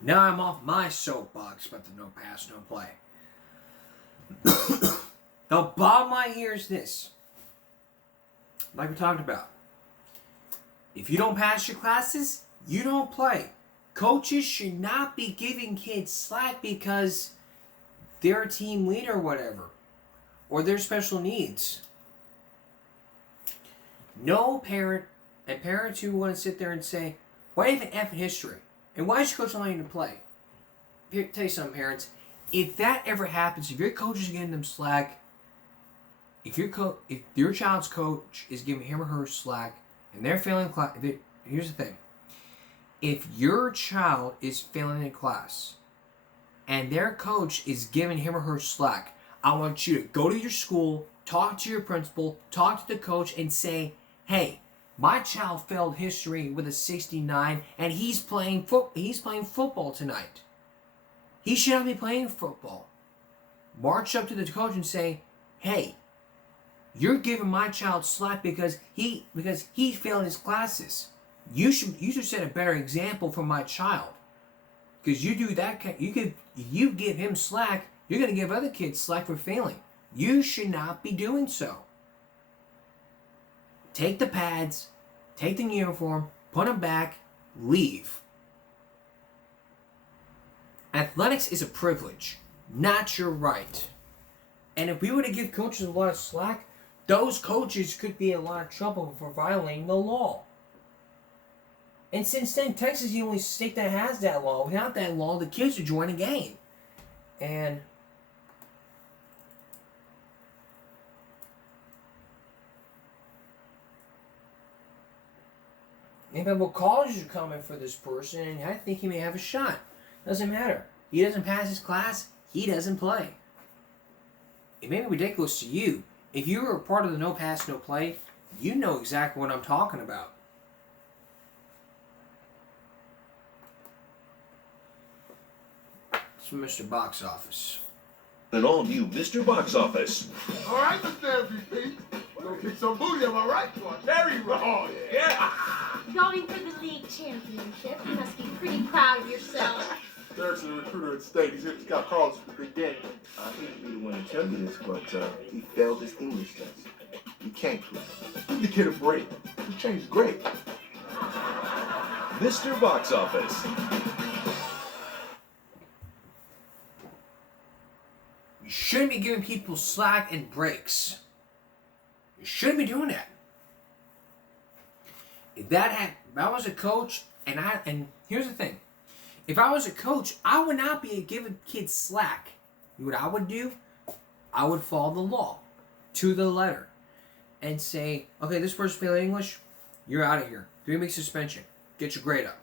Now I'm off my soapbox about the no pass, no play. The bottom line here is this. Like we talked about. If you don't pass your classes, you don't play. Coaches should not be giving kids slack because they're a team leader or whatever. Or they're special needs. No parent, and parents who want to sit there and say, why do you have an F in history? And why is your coach allowing you to play? Here, tell you something, parents. If that ever happens, if your coach is giving them slack, if your child's coach is giving him or her slack, and they're failing class, here's the thing. If your child is failing in class, and their coach is giving him or her slack, I want you to go to your school, talk to your principal, talk to the coach, and say, hey, my child failed history with a 69, and he's playing football tonight. He should not be playing football. March up to the coach and say, hey, you're giving my child slack because he failed his classes. You should set a better example for my child. Because you do that, you give him slack, you're going to give other kids slack for failing. You should not be doing so. Take the pads, take the uniform, put them back, leave. Athletics is a privilege, not your right. And if we were to give coaches a lot of slack, those coaches could be in a lot of trouble for violating the law. And since then, Texas is the only state that has that law. Without that law, the kids would join a gang. And maybe what colleges are coming for this person, and I think he may have a shot. Doesn't matter. He doesn't pass his class, he doesn't play. It may be ridiculous to you. If you were a part of the no pass, no play, you know exactly what I'm talking about. It's from Mr. Box Office. An all-new Mr. Box Office. All right, Mr. MVP. We're gonna kick some booty, am I right? Very right. Oh, yeah. Going for the league championship. You must be pretty proud of yourself. Derek's the recruiter at state. He's got calls for the big game. I hate to be the one to tell you this, but he failed his English test. He can't play. Give the kid a break. He changed great. Mr. Box Office. You shouldn't be giving people slack and breaks. You shouldn't be doing that. If I was a coach, and here's the thing. If I was a coach, I would not be giving kids slack. You know what I would do? I would follow the law to the letter and say, okay, this person failed English, you're out of here. 3-week suspension. Get your grade up.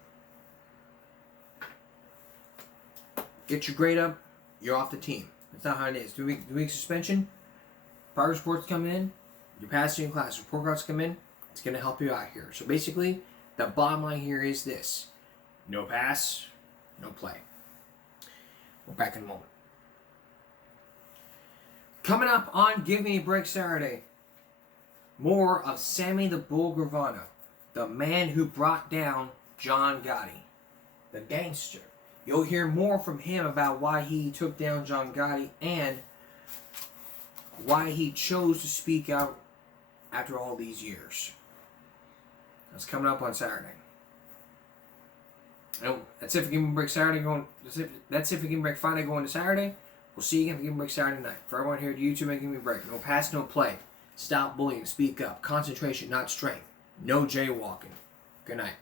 Get your grade up, you're off the team. That's not how it is. 3-week suspension, progress reports come in, you're passing in class, report cards come in, it's going to help you out here. So basically, the bottom line here is this. No pass, no play. We're back in a moment. Coming up on Give Me a Break Saturday, more of Sammy the Bull Gravano, the man who brought down John Gotti, the gangster. You'll hear more from him about why he took down John Gotti and why he chose to speak out after all these years. That's coming up on Saturday. That's if we give me a break Saturday going. That's if we give me a break Friday going to Saturday. We'll see you again if we give me a break Saturday night. For everyone here at YouTube, making me a break. No pass, no play. Stop bullying. Speak up. Concentration, not strength. No jaywalking. Good night.